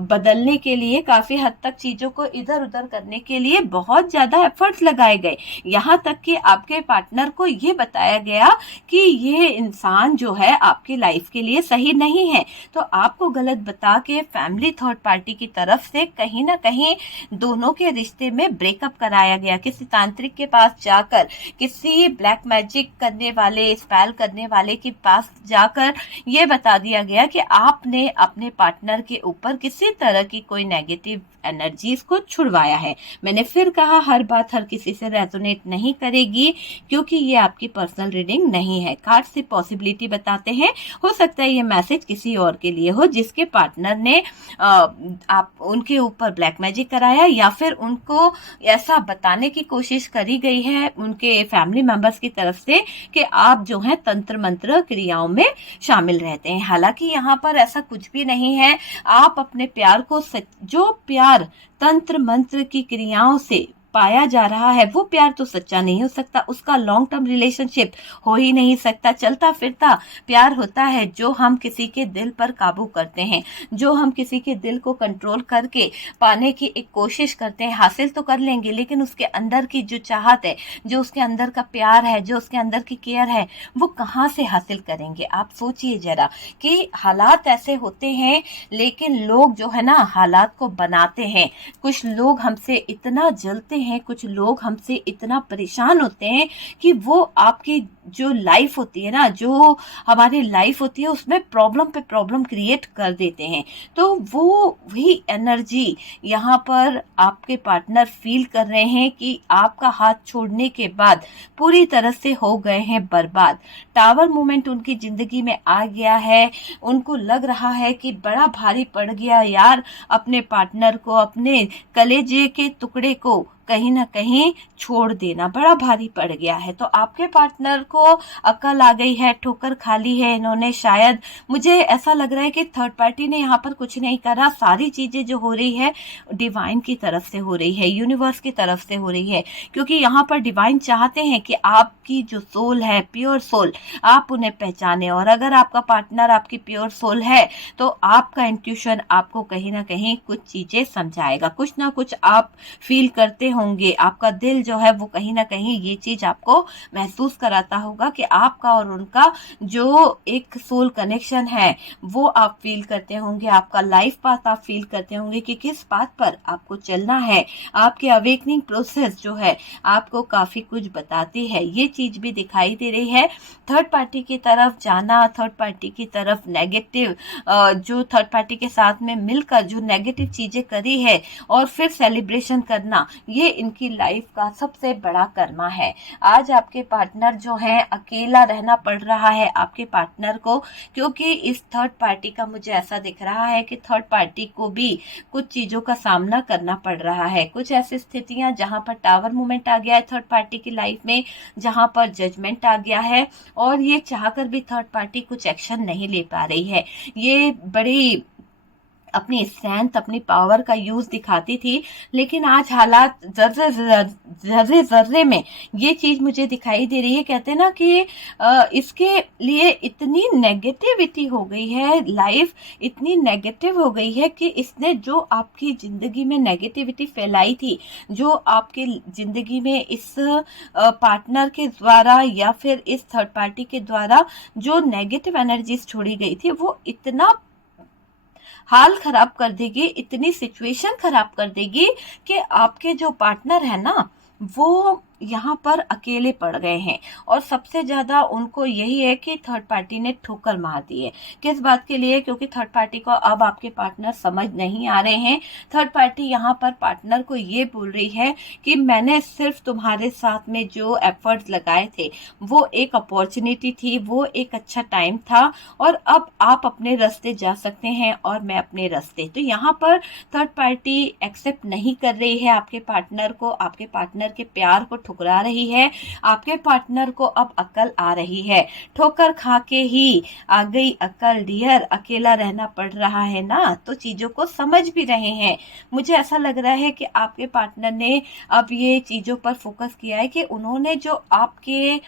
बदलने के लिए, काफी हद तक चीजों को इधर उधर करने के लिए बहुत ज्यादा एफर्ट्स लगाए गए, यहाँ तक कि आपके पार्टनर को ये बताया गया कि ये इंसान जो है आपकी लाइफ के लिए सही नहीं है। तो आपको गलत बता के फैमिली थर्ड पार्टी की तरफ से कहीं ना कहीं दोनों के रिश्ते में ब्रेकअप कराया गया। किसी तांत्रिक के पास जाकर, किसी ब्लैक मैजिक करने वाले, स्पेल करने वाले के पास जाकर ये बता दिया गया कि आपने अपने पार्टनर के ऊपर किसी तरह की कोई नेगेटिव एनर्जीज को छुड़वाया है। मैंने फिर कहा, हर बात हर किसी से रेजोनेट नहीं करेगी, क्योंकि ये आपकी पर्सनल रीडिंग नहीं है। कार्ड से पॉसिबिलिटी बताते हैं, हो सकता है ये मैसेज किसी और के लिए हो, जिसके पार्टनर ने आप उनके ऊपर ब्लैक मैजिक कराया, या फिर उनको ऐसा बताने की कोशिश करी गई है उनके फैमिली मेंबर्स की तरफ से कि आप जो है तंत्र मंत्र क्रियाओं में शामिल रहते हैं। हालांकि यहाँ पर ऐसा कुछ भी नहीं है। आप अपने प्यार को जो प्यार तंत्र मंत्र की क्रियाओं से पाया जा रहा है, वो प्यार तो सच्चा नहीं हो सकता, उसका लॉन्ग टर्म रिलेशनशिप हो ही नहीं सकता। चलता फिरता प्यार होता है जो हम किसी के दिल पर काबू करते हैं, जो हम किसी के दिल को कंट्रोल करके पाने की एक कोशिश करते हैं। हासिल तो कर लेंगे, लेकिन उसके अंदर की जो चाहत है, जो उसके अंदर का प्यार है, जो उसके अंदर की केयर है, वो कहाँ से हासिल करेंगे? आप सोचिए जरा कि हालात ऐसे होते हैं, लेकिन लोग जो है ना हालात को बनाते हैं। कुछ लोग हमसे इतना जलते हैं, कुछ लोग हमसे इतना परेशान होते हैं कि वो आपकी जो लाइफ होती है ना, जो हमारी लाइफ होती है, उसमें प्रॉब्लम पे प्रॉब्लम क्रिएट कर देते हैं। तो वो वही एनर्जी यहाँ पर आपके पार्टनर फील कर रहे हैं कि आपका हाथ छोड़ने के बाद पूरी तरह से हो गए हैं बर्बाद। टावर मोमेंट उनकी जिंदगी में आ गया है। उनको लग रहा है कि बड़ा भारी पड़ गया यार, अपने पार्टनर को, अपने कलेजे के टुकड़े को कहीं ना कहीं छोड़ देना बड़ा भारी पड़ गया है। तो आपके पार्टनर को अकल आ गई है, ठोकर खा ली है इन्होंने शायद। मुझे ऐसा लग रहा है कि थर्ड पार्टी ने यहाँ पर कुछ नहीं करा। सारी चीजें जो हो रही है डिवाइन की तरफ से हो रही है, यूनिवर्स की तरफ से हो रही है, क्योंकि यहाँ पर डिवाइन चाहते हैं कि आपकी जो सोल है, प्योर सोल, आप उन्हें पहचाने। और अगर आपका पार्टनर आपकी प्योर सोल है तो आपका इंट्यूशन आपको कहीं ना कहीं कुछ चीजें समझाएगा, कुछ ना कुछ आप फील करते होंगे। आपका दिल जो है वो कहीं ना कहीं ये चीज आपको महसूस कराता होगा कि आपका और उनका जो एक सोल कनेक्शन है वो आप फील करते होंगे। आपका लाइफ पाथ आप फील करते होंगे कि किस पाथ पर आपको चलना है। आपके अवेकनिंग प्रोसेस जो है आपको काफी कुछ बताती है, ये चीज भी दिखाई दे रही है। थर्ड पार्टी की तरफ जाना, थर्ड पार्टी की तरफ नेगेटिव, जो थर्ड पार्टी के साथ में मिलकर जो नेगेटिव चीजें करी है और फिर सेलिब्रेशन करना, ये इनकी लाइफ का सबसे बड़ा कर्मा है। आज आपके पार्टनर जो है अकेला रहना पड़ रहा है आपके पार्टनर को, क्योंकि इस थर्ड पार्टी का मुझे ऐसा दिख रहा है कि थर्ड पार्टी को भी कुछ चीजों का सामना करना पड़ रहा है। कुछ ऐसी स्थितियां जहां पर टावर मूवमेंट आ गया है थर्ड पार्टी की लाइफ में, जहां पर जजमेंट आ गया है, और ये चाहकर भी थर्ड पार्टी कुछ एक्शन नहीं ले पा रही है। ये बड़ी अपनी स्ट्रेंथ, अपनी पावर का यूज दिखाती थी, लेकिन आज हालात जर्रे जर्रे में ये चीज मुझे दिखाई दे रही है। कहते हैं ना कि इसके लिए इतनी नेगेटिविटी हो गई है, लाइफ इतनी नेगेटिव हो गई है कि इसने जो आपकी जिंदगी में नेगेटिविटी फैलाई थी, जो आपकी जिंदगी में इस पार्टनर के द्वारा या फिर इस थर्ड पार्टी के द्वारा जो नेगेटिव एनर्जीज छोड़ी गई थी, वो इतना हाल खराब कर देगी, इतनी सिचुएशन खराब कर देगी कि आपके जो पार्टनर है ना वो यहाँ पर अकेले पड़ गए हैं। और सबसे ज्यादा उनको यही है कि थर्ड पार्टी ने ठोकर मार दी है। किस बात के लिए? क्योंकि थर्ड पार्टी को अब आपके पार्टनर समझ नहीं आ रहे हैं। थर्ड पार्टी यहाँ पर पार्टनर को ये बोल रही है कि मैंने सिर्फ तुम्हारे साथ में जो एफर्ट्स लगाए थे वो एक अपॉर्चुनिटी थी, वो एक अच्छा टाइम था, और अब आप अपने रास्ते जा सकते हैं और मैं अपने रास्ते। तो यहाँ पर थर्ड पार्टी एक्सेप्ट नहीं कर रही है आपके पार्टनर को, आपके पार्टनर के प्यार को ठुकरा रही है। आपके पार्टनर को अब अकल आ रही है, ठोकर खा के ही आ गई अकल डियर। अकेला रहना पड़ रहा है ना, तो चीजों को समझ भी रहे हैं। मुझे ऐसा लग रहा है कि आपके पार्टनर ने अब ये चीजों पर फोकस किया है कि उन्होंने जो आपके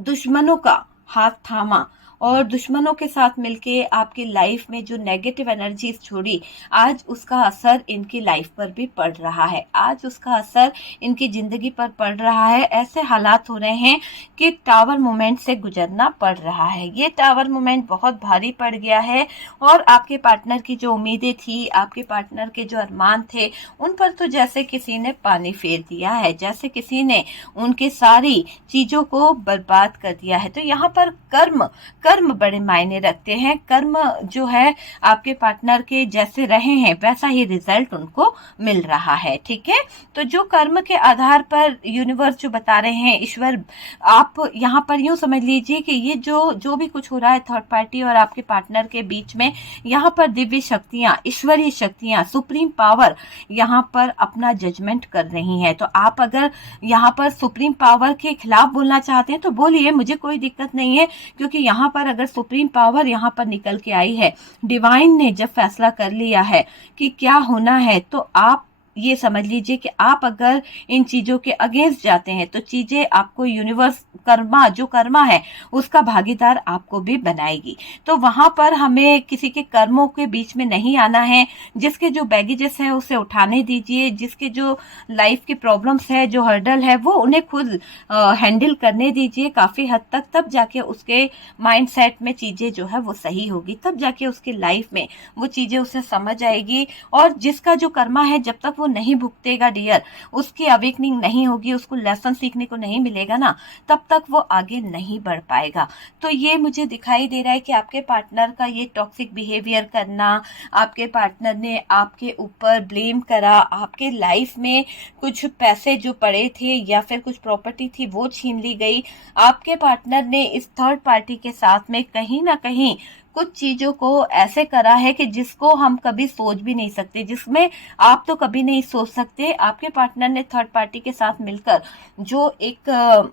दुश्मनों का हाथ थामा और दुश्मनों के साथ मिलके आपकी लाइफ में जो नेगेटिव एनर्जीज छोड़ी, आज उसका असर इनकी लाइफ पर भी पड़ रहा है, आज उसका असर इनकी जिंदगी पर पड़ रहा है। ऐसे हालात हो रहे हैं कि टावर मोमेंट से गुजरना पड़ रहा है। ये टावर मोमेंट बहुत भारी पड़ गया है और आपके पार्टनर की जो उम्मीदें थी, आपके पार्टनर के जो अरमान थे, उन पर तो जैसे किसी ने पानी फेर दिया है, जैसे किसी ने उनकी सारी चीजों को बर्बाद कर दिया है। तो यहाँ पर कर्म बड़े मायने रखते हैं। कर्म जो है आपके पार्टनर के जैसे रहे हैं वैसा ही रिजल्ट उनको मिल रहा है, ठीक है। तो जो कर्म के आधार पर यूनिवर्स जो बता रहे हैं, ईश्वर, आप यहाँ पर यूं समझ लीजिए कि ये जो भी कुछ हो रहा है थर्ड पार्टी और आपके पार्टनर के बीच में, यहाँ पर दिव्य शक्तियां, ईश्वरीय शक्तियां, सुप्रीम पावर यहाँ पर अपना जजमेंट कर रही हैं। तो आप अगर यहाँ पर सुप्रीम पावर के खिलाफ बोलना चाहते हैं तो बोलिए, मुझे कोई दिक्कत नहीं है, क्योंकि यहाँ पर अगर सुप्रीम पावर यहाँ पर निकल के आई है, डिवाइन ने जब फैसला कर लिया है कि क्या होना है, तो आप ये समझ लीजिए कि आप अगर इन चीजों के अगेंस्ट जाते हैं तो चीजें आपको यूनिवर्स कर्मा है उसका भागीदार आपको भी बनाएगी। तो वहां पर हमें किसी के कर्मों के बीच में नहीं आना है। जिसके जो बैगेजेस है उसे उठाने दीजिए, जिसके जो लाइफ की प्रॉब्लम्स है, जो हर्डल है, वो उन्हें खुद हैंडल करने दीजिए काफी हद तक। तब जाके उसके माइंड सेट में चीजें जो है वो सही होगी, तब जाके उसकी लाइफ में वो चीजें उसे समझ आएगी। और जिसका जो कर्मा है, जब तक वो नहीं भुगतेगा डियर, उसकी अवेकनिंग नहीं होगी, उसको लेसन सीखने को नहीं मिलेगा ना, तब तक वो आगे नहीं बढ़ पाएगा। तो ये मुझे दिखाई दे रहा है कि आपके पार्टनर का ये टॉक्सिक बिहेवियर करना, आपके पार्टनर ने आपके ऊपर ब्लेम करा, आपके लाइफ में कुछ पैसे जो पड़े थे या फिर कुछ प्रॉपर्टी थी वो छीन ली गई। आपके पार्टनर ने इस थर्ड पार्टी के साथ में कहीं ना कहीं कुछ चीजों को ऐसे करा है कि जिसको हम कभी सोच भी नहीं सकते, जिसमें आप तो कभी नहीं सोच सकते। आपके पार्टनर ने थर्ड पार्टी के साथ मिलकर जो एक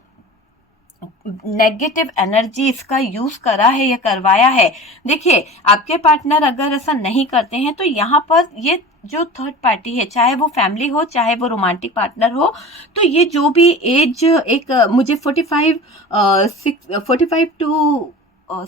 नेगेटिव एनर्जी इसका यूज करा है या करवाया है। देखिए, आपके पार्टनर अगर ऐसा नहीं करते हैं तो यहाँ पर ये जो थर्ड पार्टी है, चाहे वो फैमिली हो चाहे वो रोमांटिक पार्टनर हो, तो ये जो भी एज एक मुझे 45 टू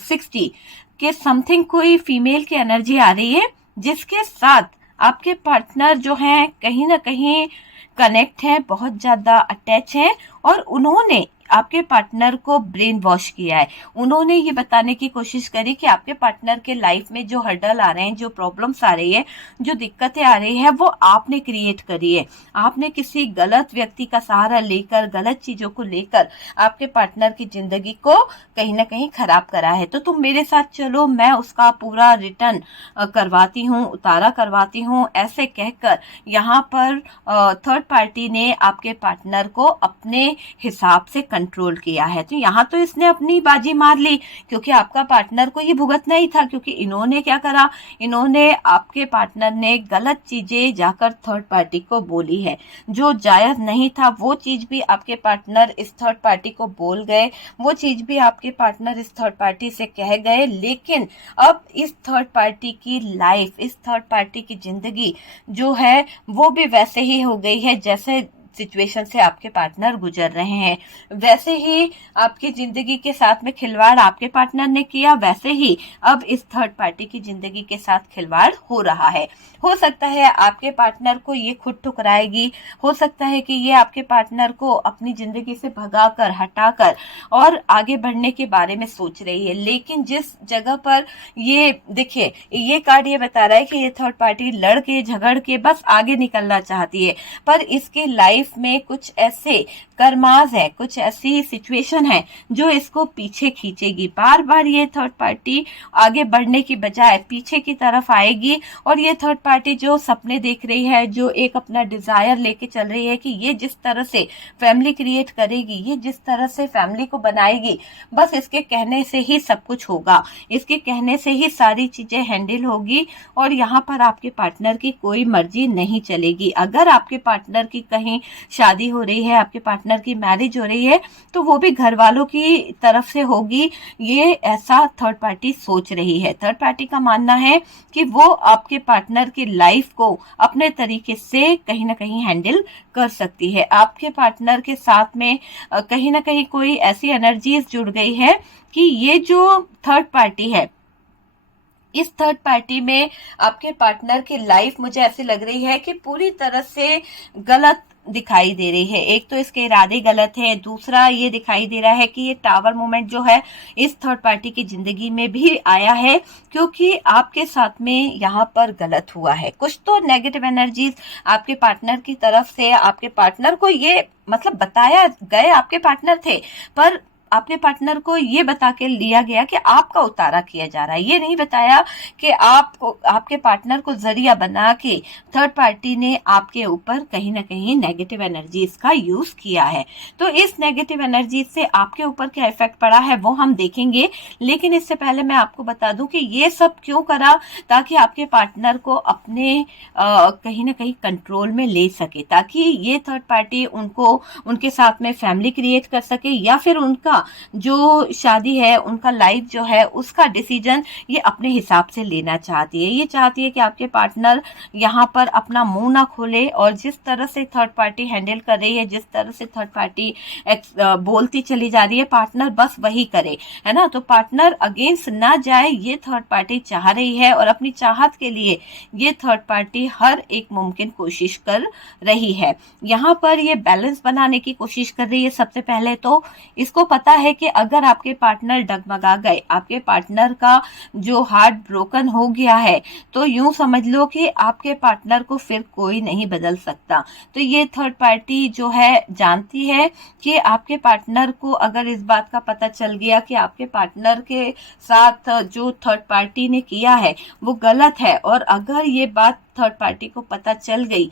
60 के समथिंग कोई फीमेल की एनर्जी आ रही है, जिसके साथ आपके पार्टनर जो हैं कहीं ना कहीं कनेक्ट हैं, बहुत ज्यादा अटैच हैं, और उन्होंने आपके पार्टनर को ब्रेन वॉश किया है। उन्होंने ये बताने की कोशिश करी कि आपके पार्टनर के लाइफ में जो हर्डल आ रहे हैं, जो प्रॉब्लम्स आ रही है, जो दिक्कतें आ रही है, वो आपने क्रिएट करी है। आपने किसी गलत व्यक्ति का सहारा लेकर, गलत चीजों को लेकर आपके पार्टनर की जिंदगी को कहीं ना कहीं खराब करा है। तो तुम मेरे साथ चलो, मैं उसका पूरा रिटर्न करवाती हूँ, उतारा करवाती हूँ, ऐसे कहकर यहाँ पर थर्ड पार्टी ने आपके पार्टनर को अपने हिसाब से कंट्रोल किया है। तो यहाँ तो इसने अपनी बाजी मार ली, क्योंकि आपका पार्टनर को ये भुगतना ही था। क्योंकि इन्होंने क्या करा, इन्होंने, आपके पार्टनर ने गलत चीजें जाकर थर्ड पार्टी को बोली है, जो जायज नहीं था वो चीज भी आपके पार्टनर इस थर्ड पार्टी को बोल गए, वो चीज भी आपके पार्टनर इस थर्ड पार्टी से कह गए। लेकिन अब इस थर्ड पार्टी की लाइफ, इस थर्ड पार्टी की जिंदगी जो है वो भी वैसे ही हो गई है जैसे सिचुएशन से आपके पार्टनर गुजर रहे हैं। वैसे ही आपकी जिंदगी के साथ में खिलवाड़ आपके पार्टनर ने किया, वैसे ही अब इस थर्ड पार्टी की जिंदगी के साथ खिलवाड़ हो रहा है। हो सकता है आपके पार्टनर को ये खुद ठुकराएगी, हो सकता है कि ये आपके पार्टनर को अपनी जिंदगी से भगाकर, हटाकर और आगे बढ़ने के बारे में सोच रही है। लेकिन जिस जगह पर ये, देखिए, ये कार्ड ये बता रहा है कि ये थर्ड पार्टी लड़ के, झगड़ के बस आगे निकलना चाहती है, पर इसकी लाइफ में कुछ ऐसे कर्माज है, कुछ ऐसी सिचुएशन है जो इसको पीछे खींचेगी। बार बार ये थर्ड पार्टी आगे बढ़ने की बजाय पीछे की तरफ आएगी। और ये थर्ड पार्टी जो सपने देख रही है, जो एक अपना डिजायर लेके चल रही है कि ये जिस तरह से फैमिली क्रिएट करेगी, ये जिस तरह से फैमिली को बनाएगी, बस इसके कहने से ही सब कुछ होगा, इसके कहने से ही सारी चीजें हैंडल होगी। और यहाँ पर आपके पार्टनर की कोई मर्जी नहीं चलेगी। अगर आपके पार्टनर की कहीं शादी हो रही है, आपके पार्टनर की मैरिज हो रही है, तो वो भी घर वालों की तरफ से होगी, ये ऐसा थर्ड पार्टी सोच रही है। थर्ड पार्टी का मानना है कि वो आपके पार्टनर की लाइफ को अपने तरीके से कहीं ना कहीं हैंडल कर सकती है। आपके पार्टनर के साथ में कहीं ना कहीं कोई ऐसी एनर्जीज जुड़ गई है कि ये जो थर्ड पार्टी है, इस थर्ड पार्टी में आपके पार्टनर की लाइफ मुझे ऐसी लग रही है कि पूरी तरह से गलत दिखाई दे रही है। एक तो इसके इरादे गलत है, दूसरा ये दिखाई दे रहा है कि ये टावर मोमेंट जो है इस थर्ड पार्टी की जिंदगी में भी आया है, क्योंकि आपके साथ में यहाँ पर गलत हुआ है। कुछ तो नेगेटिव एनर्जीज आपके पार्टनर की तरफ से आपके पार्टनर को ये मतलब बताया गए, आपके पार्टनर थे पर आपने पार्टनर को ये बता के लिया गया कि आपका उतारा किया जा रहा है। ये नहीं बताया कि आपको आपके पार्टनर को जरिया बना के थर्ड पार्टी ने आपके ऊपर कहीं ना कहीं नेगेटिव एनर्जीज का यूज किया है। तो इस नेगेटिव एनर्जीज से आपके ऊपर क्या इफेक्ट पड़ा है वो हम देखेंगे, लेकिन इससे पहले मैं आपको बता दूं कि ये सब क्यों करा, ताकि आपके पार्टनर को अपने कहीं ना कहीं कंट्रोल में ले सके, ताकि ये थर्ड पार्टी उनको उनके साथ में फैमिली क्रिएट कर सके, या फिर उनका जो शादी है, उनका लाइफ जो है, उसका डिसीजन ये अपने हिसाब से लेना चाहती है। ये चाहती है कि आपके पार्टनर यहाँ पर अपना मुंह ना खोले, और जिस तरह से थर्ड पार्टी हैंडल कर रही है, जिस तरह से थर्ड पार्टी बोलती चली जा रही है, पार्टनर बस वही करे, है ना। तो पार्टनर अगेंस्ट ना जाए ये थर्ड पार्टी चाह रही है, और अपनी चाहत के लिए ये थर्ड पार्टी हर एक मुमकिन कोशिश कर रही है। यहाँ पर ये बैलेंस बनाने की कोशिश कर रही है। सबसे पहले तो इसको पता है कि अगर आपके पार्टनर डगमगा गए, आपके पार्टनर का जो हार्ट ब्रोकन हो गया है, तो यूं समझ लो कि आपके पार्टनर को फिर कोई नहीं बदल सकता। तो ये थर्ड पार्टी जो है जानती है कि आपके पार्टनर को अगर इस बात का पता चल गया कि आपके पार्टनर के साथ जो थर्ड पार्टी ने किया है वो गलत है, और अगर ये बात थर्ड पार्टी को पता चल गई,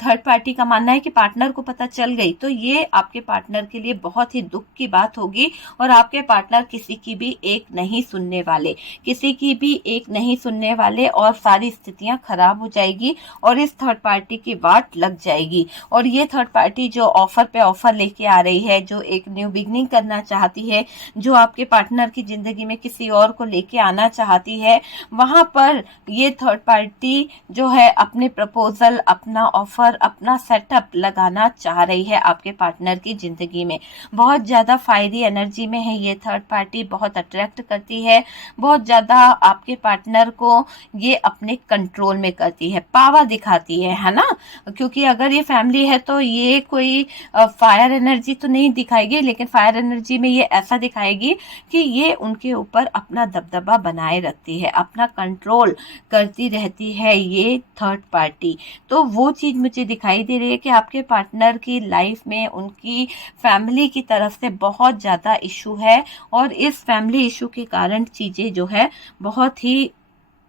थर्ड पार्टी का मानना है कि पार्टनर को पता चल गई, तो ये आपके पार्टनर के लिए बहुत ही दुख की बात होगी, और आपके पार्टनर किसी की भी एक नहीं सुनने वाले, किसी की भी एक नहीं सुनने वाले, और सारी स्थितियां खराब हो जाएगी और इस थर्ड पार्टी की वाट लग जाएगी। और ये थर्ड पार्टी जो ऑफर पे ऑफर लेके आ रही है, जो एक न्यू बिगनिंग करना चाहती है, जो आपके पार्टनर की जिंदगी में किसी और को लेके आना चाहती है, वहां पर ये थर्ड पार्टी जो है अपने प्रपोजल, अपना ऑफर, अपना सेटअप लगाना चाह रही है आपके पार्टनर की जिंदगी में। बहुत ज्यादा फायरी एनर्जी में है ये थर्ड पार्टी, बहुत अट्रैक्ट करती है, बहुत ज्यादा आपके पार्टनर को ये अपने कंट्रोल में करती है, पावर दिखाती है ना। क्योंकि अगर ये फैमिली है तो ये कोई फायर एनर्जी तो नहीं दिखाएगी, लेकिन फायर एनर्जी में ये ऐसा दिखाएगी कि ये उनके ऊपर अपना दबदबा बनाए रखती है, अपना कंट्रोल करती रहती है ये थर्ड पार्टी। तो वो चीज मुझे दिखाई दे रही है कि आपके पार्टनर की लाइफ में उनकी फैमिली की तरफ से बहुत ज्यादा इशू है, और इस फैमिली इशू के कारण चीजें जो है बहुत ही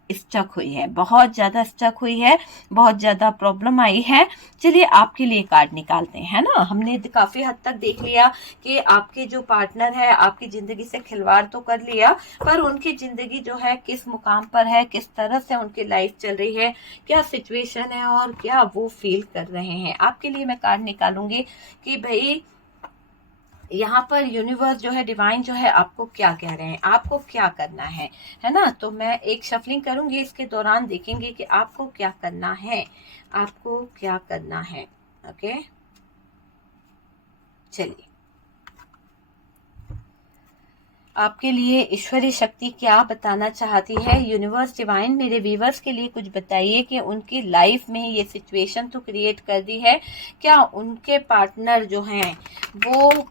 स्टक हुई है, बहुत ज्यादा स्टक हुई है, बहुत ज्यादा प्रॉब्लम आई है। चलिए आपके लिए कार्ड निकालते हैं ना। हमने काफी हद तक देख लिया कि आपके जो पार्टनर है आपकी जिंदगी से खिलवाड़ तो कर लिया, पर उनकी जिंदगी जो है किस मुकाम पर है, किस तरह से उनकी लाइफ चल रही है, क्या सिचुएशन है और क्या वो फील कर रहे हैं। आपके लिए मैं कार्ड निकालूंगी कि भाई यहाँ पर यूनिवर्स जो है, डिवाइन जो है, आपको क्या कह रहे हैं, आपको क्या करना है ना। तो मैं एक शफलिंग करूंगी, इसके दौरान देखेंगे कि आपको क्या करना है, आपको क्या करना है। ओके, चलिए आपके लिए ईश्वरीय शक्ति क्या बताना चाहती है। यूनिवर्स डिवाइन मेरे व्यूवर्स के लिए कुछ बताइए कि उनकी लाइफ में ये सिचुएशन तो क्रिएट कर दी है, क्या उनके पार्टनर जो हैं वो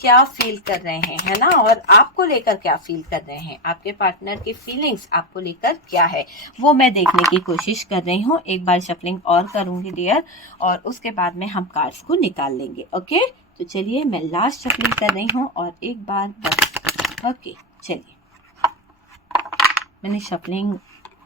क्या फील कर रहे हैं, है ना, और आपको लेकर क्या फील कर रहे हैं, आपके पार्टनर की फीलिंग्स आपको लेकर क्या है, वो मैं देखने की कोशिश कर रही हूँ। एक बार शफलिंग और करूंगी डियर, और उसके बाद में हम कार्ड्स को निकाल लेंगे। ओके, तो चलिए मैं लास्ट शफलिंग कर रही हूँ और एक बार बस। ओके, चलिए मैंने शफलिंग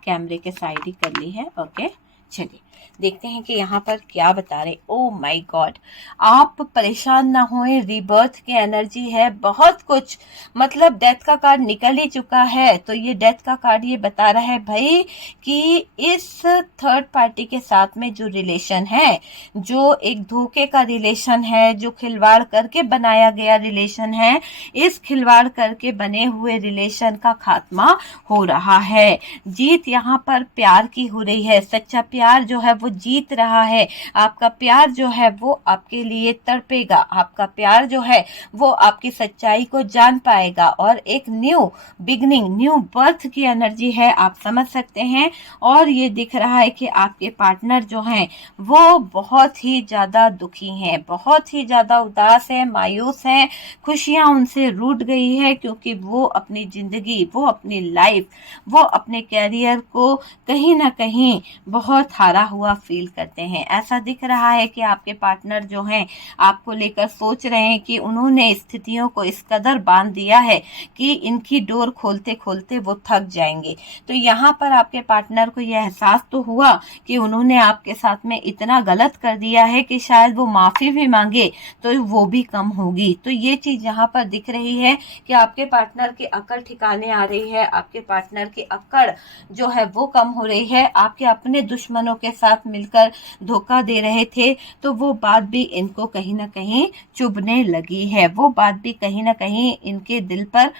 कैमरे के साइड ही कर ली है। ओके, चलिए देखते हैं कि यहाँ पर क्या बता रहे। ओ माय गॉड, आप परेशान ना होएं, रीबर्थ की एनर्जी है, बहुत कुछ, मतलब डेथ का कार्ड निकल ही चुका है। तो ये डेथ का कार्ड ये बता रहा है भाई कि इस थर्ड पार्टी के साथ में जो रिलेशन है, जो एक धोखे का रिलेशन है, जो खिलवाड़ करके बनाया गया रिलेशन है, इस खिलवाड़ करके बने हुए रिलेशन का खात्मा हो रहा है। जीत यहाँ पर प्यार की हो रही है, सच्चा प्यार जो है वो जीत रहा है। आपका प्यार जो है वो आपके लिए तड़पेगा, आपका प्यार जो है वो आपकी सच्चाई को जान पाएगा और एक न्यू बिगनिंग, न्यू बर्थ की एनर्जी है, आप समझ सकते हैं। और ये दिख रहा है कि आपके पार्टनर जो हैं वो बहुत ही ज्यादा दुखी हैं, बहुत ही ज्यादा उदास है, मायूस हैं, खुशियां उनसे रूठ गई है, क्योंकि वो अपनी जिंदगी, वो अपनी लाइफ, वो अपने कैरियर को कहीं ना कहीं बहुत हारा हुआ फील करते हैं। ऐसा दिख रहा है कि आपके पार्टनर जो हैं आपको लेकर सोच रहे हैं कि उन्होंने स्थितियों को इस कदर बांध दिया है कि इनकी डोर खोलते खोलते वो थक जाएंगे। तो यहाँ पर आपके पार्टनर को यह एहसास तो हुआ कि उन्होंने आपके साथ में इतना गलत कर दिया है कि शायद वो माफी भी मांगे तो वो भी कम होगी। तो ये चीज यहाँ पर दिख रही है कि आपके पार्टनर की अकड़ ठिकाने आ रही है, आपके पार्टनर की अकड़ जो है वो कम हो रही है। आपके अपने दुश्मनों के साथ मिलकर धोखा दे रहे थे तो वो बात भी इनको कहीं ना कहीं चुभने लगी है, वो बात भी कहीं ना कहीं इनके दिल पर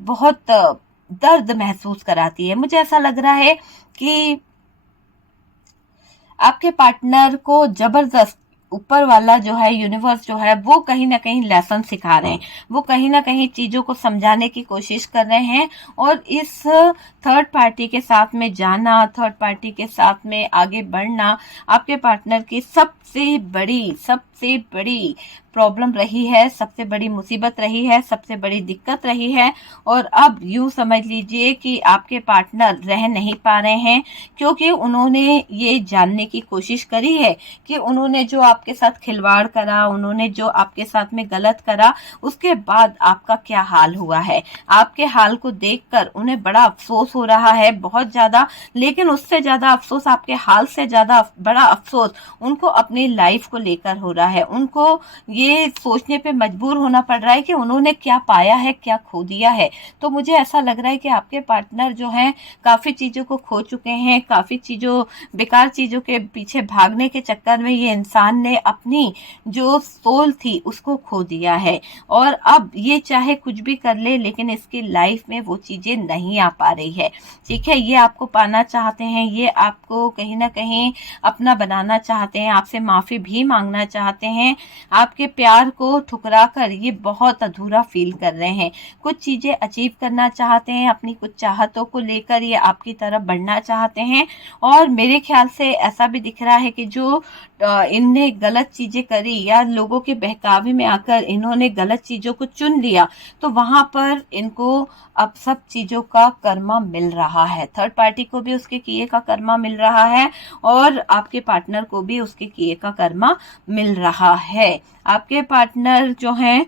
बहुत दर्द महसूस कराती है। मुझे ऐसा लग रहा है कि आपके पार्टनर को जबरदस्त ऊपर वाला जो है, यूनिवर्स जो है वो कहीं ना कहीं लेसन सिखा रहे हैं, वो कहीं ना कहीं चीजों को समझाने की कोशिश कर रहे हैं। और इस थर्ड पार्टी के साथ में जाना, थर्ड पार्टी के साथ में आगे बढ़ना आपके पार्टनर की सबसे बड़ी प्रॉब्लम रही है, सबसे बड़ी मुसीबत रही है, सबसे बड़ी दिक्कत रही है। और अब यूं समझ लीजिए कि आपके पार्टनर रह नहीं पा रहे हैं, क्योंकि उन्होंने ये जानने की कोशिश करी है कि उन्होंने जो आपके साथ खिलवाड़ करा, उन्होंने जो आपके साथ में गलत करा, उसके बाद आपका क्या हाल हुआ है। आपके हाल को देखकर उन्हें बड़ा अफसोस हो रहा है, बहुत ज्यादा। लेकिन उससे ज्यादा अफसोस, आपके हाल से ज्यादा बड़ा अफसोस उनको अपनी लाइफ को लेकर हो रहा है। उनको ये सोचने पे मजबूर होना पड़ रहा है कि उन्होंने क्या पाया है, क्या खो दिया है। तो मुझे ऐसा लग रहा है कि आपके पार्टनर जो हैं काफी चीजों को खो चुके हैं, काफी चीजों, बेकार चीजों के पीछे भागने के चक्कर में ये इंसान ने अपनी जो सोल थी उसको खो दिया है। और अब ये चाहे कुछ भी कर ले, लेकिन इसकी लाइफ में वो चीजें नहीं आ पा रही है। ठीक है, ये आपको पाना चाहते हैं, ये आपको कहीं ना कहीं अपना बनाना चाहते हैं, आपसे माफी भी मांगना चाहते हैं। आपके प्यार को ठुकरा कर ये बहुत अधूरा फील कर रहे हैं, कुछ चीजें अचीव करना चाहते हैं, अपनी कुछ चाहतों को लेकर ये आपकी तरफ बढ़ना चाहते हैं। और मेरे ख्याल से ऐसा भी दिख रहा है कि जो इनने गलत चीजें करी या लोगों के बहकावे में आकर इन्होंने गलत चीजों को चुन लिया, तो वहां पर इनको अब सब चीजों का कर्मा मिल रहा है। थर्ड पार्टी को भी उसके किए का कर्मा मिल रहा है और आपके पार्टनर को भी उसके किए का कर्मा मिल रहा है। आपके पार्टनर जो हैं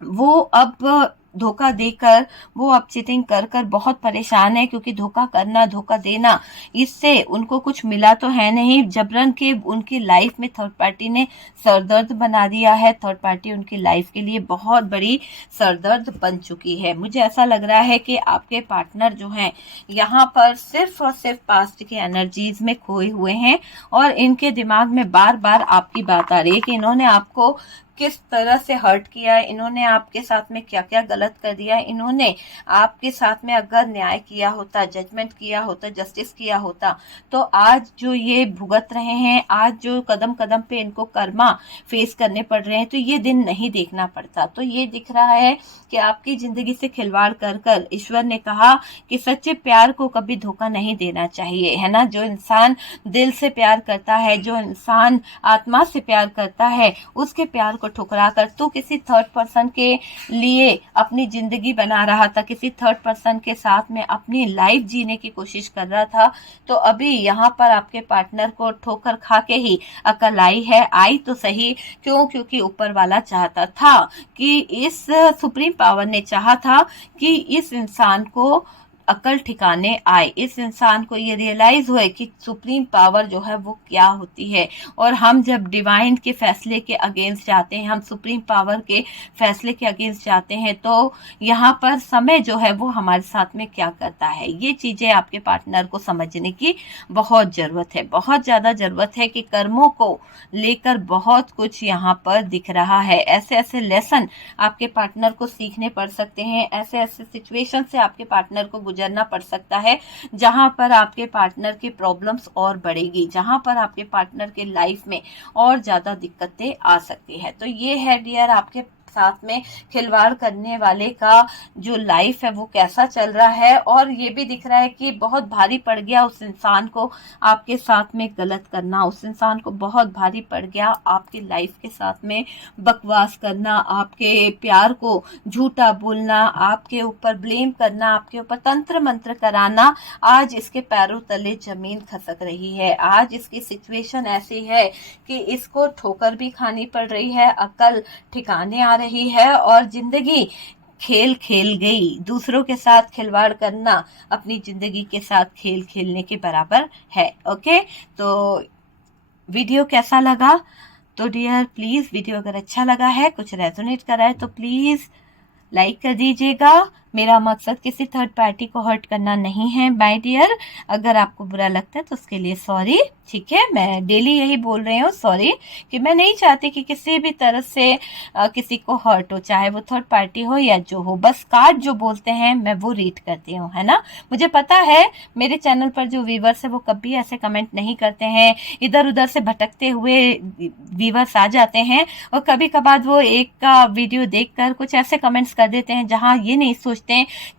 वो अब धोखा देकर, वो अब चीटिंग कर कर बहुत परेशान है, क्योंकि धोखा करना, धोखा देना, इससे उनको कुछ मिला तो है नहीं। जबरन के उनकी लाइफ में थर्ड पार्टी ने सरदर्द बना दिया है। थर्ड पार्टी उनकी लाइफ के लिए बहुत बड़ी सरदर्द बन चुकी है। मुझे ऐसा लग रहा है कि आपके पार्टनर जो हैं यहाँ पर सिर्फ और सिर्फ पास्ट की एनर्जीज में खोए हुए हैं और इनके दिमाग में बार बार आपकी बात आ रही है कि इन्होंने आपको किस तरह से हर्ट किया है, इन्होंने आपके साथ में क्या क्या गलत कर दिया है। इन्होंने आपके साथ में अगर न्याय किया होता, जजमेंट किया होता, जस्टिस किया होता, तो आज जो ये भुगत रहे हैं, आज जो कदम कदम पे इनको कर्मा फेस करने पड़ रहे हैं, तो ये दिन नहीं देखना पड़ता। तो ये दिख रहा है कि आपकी जिंदगी से खिलवाड़ कर कर ईश्वर ने कहा कि सच्चे प्यार को कभी धोखा नहीं देना चाहिए, है ना। जो इंसान दिल से प्यार करता है, जो इंसान आत्मा से प्यार करता है, उसके प्यार को ठुकरा कर तू किसी थर्ड पर्सन के लिए अपनी जिंदगी बना रहा था, किसी थर्ड पर्सन के साथ में अपनी लाइफ जीने की कोशिश कर रहा था। तो अभी यहाँ पर आपके पार्टनर को ठोकर खा के ही अकल आई है। आई तो सही, क्यों? क्योंकि ऊपर वाला चाहता था कि इस सुप्रीम पावर ने चाहा था कि इस इंसान को अकल ठिकाने आए, इस इंसान को ये रियलाइज हुए कि सुप्रीम पावर जो है वो क्या होती है। और हम जब डिवाइन के फैसले के अगेंस्ट जाते हैं, हम सुप्रीम पावर के फैसले के अगेंस्ट जाते हैं, तो यहाँ पर समय जो है वो हमारे साथ में क्या करता है, ये चीजें आपके पार्टनर को समझने की बहुत जरूरत है, बहुत ज्यादा जरूरत है कि कर्मों को लेकर बहुत कुछ यहाँ पर दिख रहा है। ऐसे ऐसे लेसन आपके पार्टनर को सीखने पड़ सकते हैं, ऐसे ऐसे सिचुएशन से आपके पार्टनर को गुजरना पड़ सकता है जहां पर आपके पार्टनर की प्रॉब्लम्स और बढ़ेगी, जहां पर आपके पार्टनर के लाइफ में और ज्यादा दिक्कतें आ सकती है। तो ये है डियर आपके साथ में खिलवाड़ करने वाले का जो लाइफ है वो कैसा चल रहा है। और ये भी दिख रहा है कि बहुत भारी पड़ गया उस इंसान को आपके साथ में गलत करना, उस इंसान को बहुत भारी पड़ गया आपकी लाइफ के साथ में बकवास करना, आपके प्यार को झूठा बोलना, आपके ऊपर ब्लेम करना, आपके ऊपर तंत्र मंत्र कराना। आज इसके पैरों तले जमीन खसक रही है, आज इसकी सिचुएशन ऐसी है कि इसको ठोकर भी खानी पड़ रही है, अकल ठिकाने आ रही है और जिंदगी खेल खेल गई। दूसरों के साथ खिलवाड़ करना अपनी जिंदगी के साथ खेल खेलने के बराबर है। ओके, तो वीडियो कैसा लगा? तो डियर प्लीज वीडियो अगर अच्छा लगा है, कुछ रेजोनेट करा है, तो प्लीज लाइक कर दीजिएगा। मेरा मकसद किसी थर्ड पार्टी को हर्ट करना नहीं है माय डियर। अगर आपको बुरा लगता है तो उसके लिए सॉरी, ठीक है। मैं डेली यही बोल रही हूँ सॉरी, कि मैं नहीं चाहती कि किसी भी तरह से किसी को हर्ट हो, चाहे वो थर्ड पार्टी हो या जो हो। बस कार्ड जो बोलते हैं मैं वो रीड करती हूँ, है ना। मुझे पता है मेरे चैनल पर जो व्यूवर्स है वो कभी ऐसे कमेंट नहीं करते हैं, इधर उधर से भटकते हुए व्यूवर्स आ जाते हैं और कभी कभार वो एक का वीडियो देखकर कुछ ऐसे कमेंट्स कर देते हैं जहां ये नहीं सोचते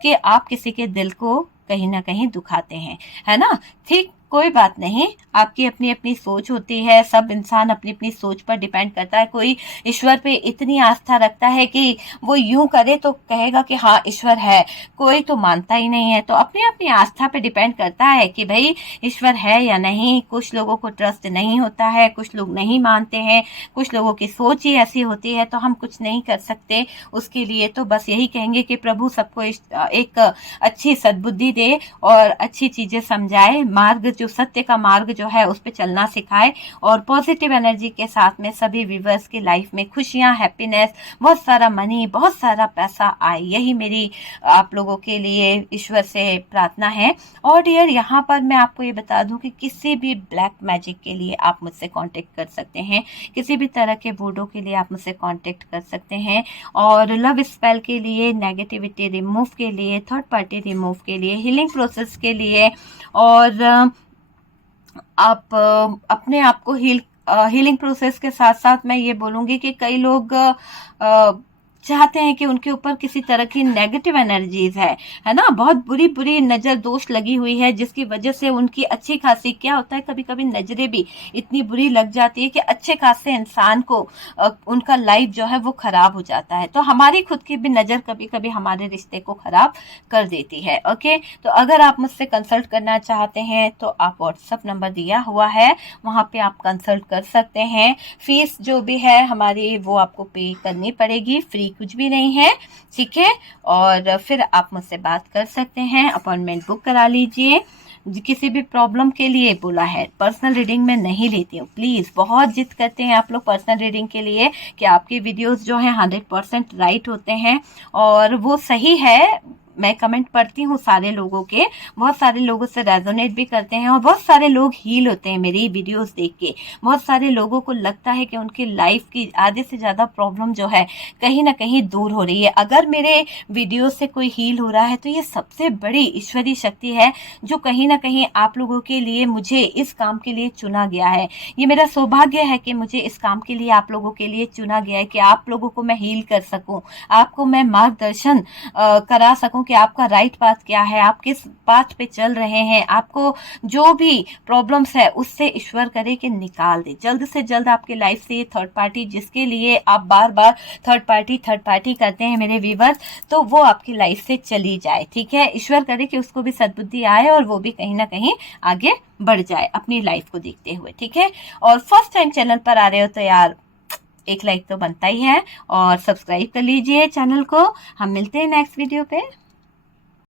कि आप किसी के दिल को कहीं ना कहीं दुखाते हैं, है ना। ठीक, कोई बात नहीं, आपकी अपनी अपनी सोच होती है, सब इंसान अपनी अपनी सोच पर डिपेंड करता है। कोई ईश्वर पे इतनी आस्था रखता है कि वो यूं करे तो कहेगा कि हाँ ईश्वर है, कोई तो मानता ही नहीं है। तो अपनी अपनी आस्था पे डिपेंड करता है कि भाई ईश्वर है या नहीं। कुछ लोगों को ट्रस्ट नहीं होता है, कुछ लोग नहीं मानते हैं, कुछ लोगों की सोच ही ऐसी होती है, तो हम कुछ नहीं कर सकते उसके लिए। तो बस यही कहेंगे कि प्रभु सबको एक अच्छी सद्बुद्धि दे और अच्छी चीजें समझाए, मार्ग जो सत्य का मार्ग जो है उस पे चलना सिखाए और पॉजिटिव एनर्जी के साथ में सभी व्यूवर्स की लाइफ में खुशियां, हैप्पीनेस, बहुत सारा मनी, बहुत सारा पैसा आए, यही मेरी आप लोगों के लिए ईश्वर से प्रार्थना है। और डियर यहाँ पर मैं आपको ये बता दूं कि किसी भी ब्लैक मैजिक के लिए आप मुझसे कांटेक्ट कर सकते हैं, किसी भी तरह के वूडो के लिए आप मुझसे कांटेक्ट कर सकते हैं, और लव स्पेल के लिए, नेगेटिविटी रिमूव के लिए, थर्ड पार्टी रिमूव के लिए, हीलिंग प्रोसेस के लिए, और आप अपने आप को हीलिंग प्रोसेस के साथ साथ मैं ये बोलूंगी कि कई लोग चाहते हैं कि उनके ऊपर किसी तरह की नेगेटिव एनर्जीज है ना, बहुत बुरी बुरी नजर दोष लगी हुई है, जिसकी वजह से उनकी अच्छी खासी, क्या होता है कभी कभी नजरें भी इतनी बुरी लग जाती है कि अच्छे खासे इंसान को उनका लाइफ जो है वो खराब हो जाता है। तो हमारी खुद की भी नजर कभी कभी हमारे रिश्ते को खराब कर देती है। ओके, तो अगर आप मुझसे कंसल्ट करना चाहते हैं तो आप व्हाट्सएप नंबर दिया हुआ है, वहां पे आप कंसल्ट कर सकते हैं। फीस जो भी है हमारी वो आपको पे करनी पड़ेगी, फ्री कुछ भी नहीं है, ठीक है। और फिर आप मुझसे बात कर सकते हैं, अपॉइंटमेंट बुक करा लीजिए। किसी भी प्रॉब्लम के लिए बोला है, पर्सनल रीडिंग में नहीं लेती हूँ, प्लीज। बहुत जिद करते हैं आप लोग पर्सनल रीडिंग के लिए कि आपकी वीडियोस जो है 100% राइट होते हैं, और वो सही है। मैं कमेंट पढ़ती हूँ सारे लोगों के, बहुत सारे लोगों से रेजोनेट भी करते हैं और बहुत सारे लोग हील होते हैं मेरी वीडियोस देख के। बहुत सारे लोगों को लगता है कि उनकी लाइफ की आधे से ज्यादा प्रॉब्लम जो है कहीं ना कहीं दूर हो रही है। अगर मेरे वीडियो से कोई हील हो रहा है तो ये सबसे बड़ी ईश्वरीय शक्ति है, जो कहीं ना कहीं आप लोगों के लिए, मुझे इस काम के लिए चुना गया है। ये मेरा सौभाग्य है कि मुझे इस काम के लिए आप लोगों के लिए चुना गया है, कि आप लोगों को मैं हील कर सकूं, आपको मैं मार्गदर्शन करा सकूं कि आपका राइट पाथ क्या है, आप किस पाथ पे चल रहे हैं। आपको जो भी प्रॉब्लम्स है उससे ईश्वर करे कि निकाल दे जल्द से जल्द आपके लाइफ से ये थर्ड पार्टी, जिसके लिए आप बार बार थर्ड पार्टी करते हैं मेरे व्यूवर्स, तो वो आपकी लाइफ से चली जाए, ठीक है। ईश्वर करे कि उसको भी सद्बुद्धि आए और वो भी कहीं ना कहीं आगे बढ़ जाए अपनी लाइफ को देखते हुए, ठीक है। और फर्स्ट टाइम चैनल पर आ रहे हो तो यार एक लाइक तो बनता ही है, और सब्सक्राइब कर लीजिए चैनल को। हम मिलते हैं नेक्स्ट वीडियो पे।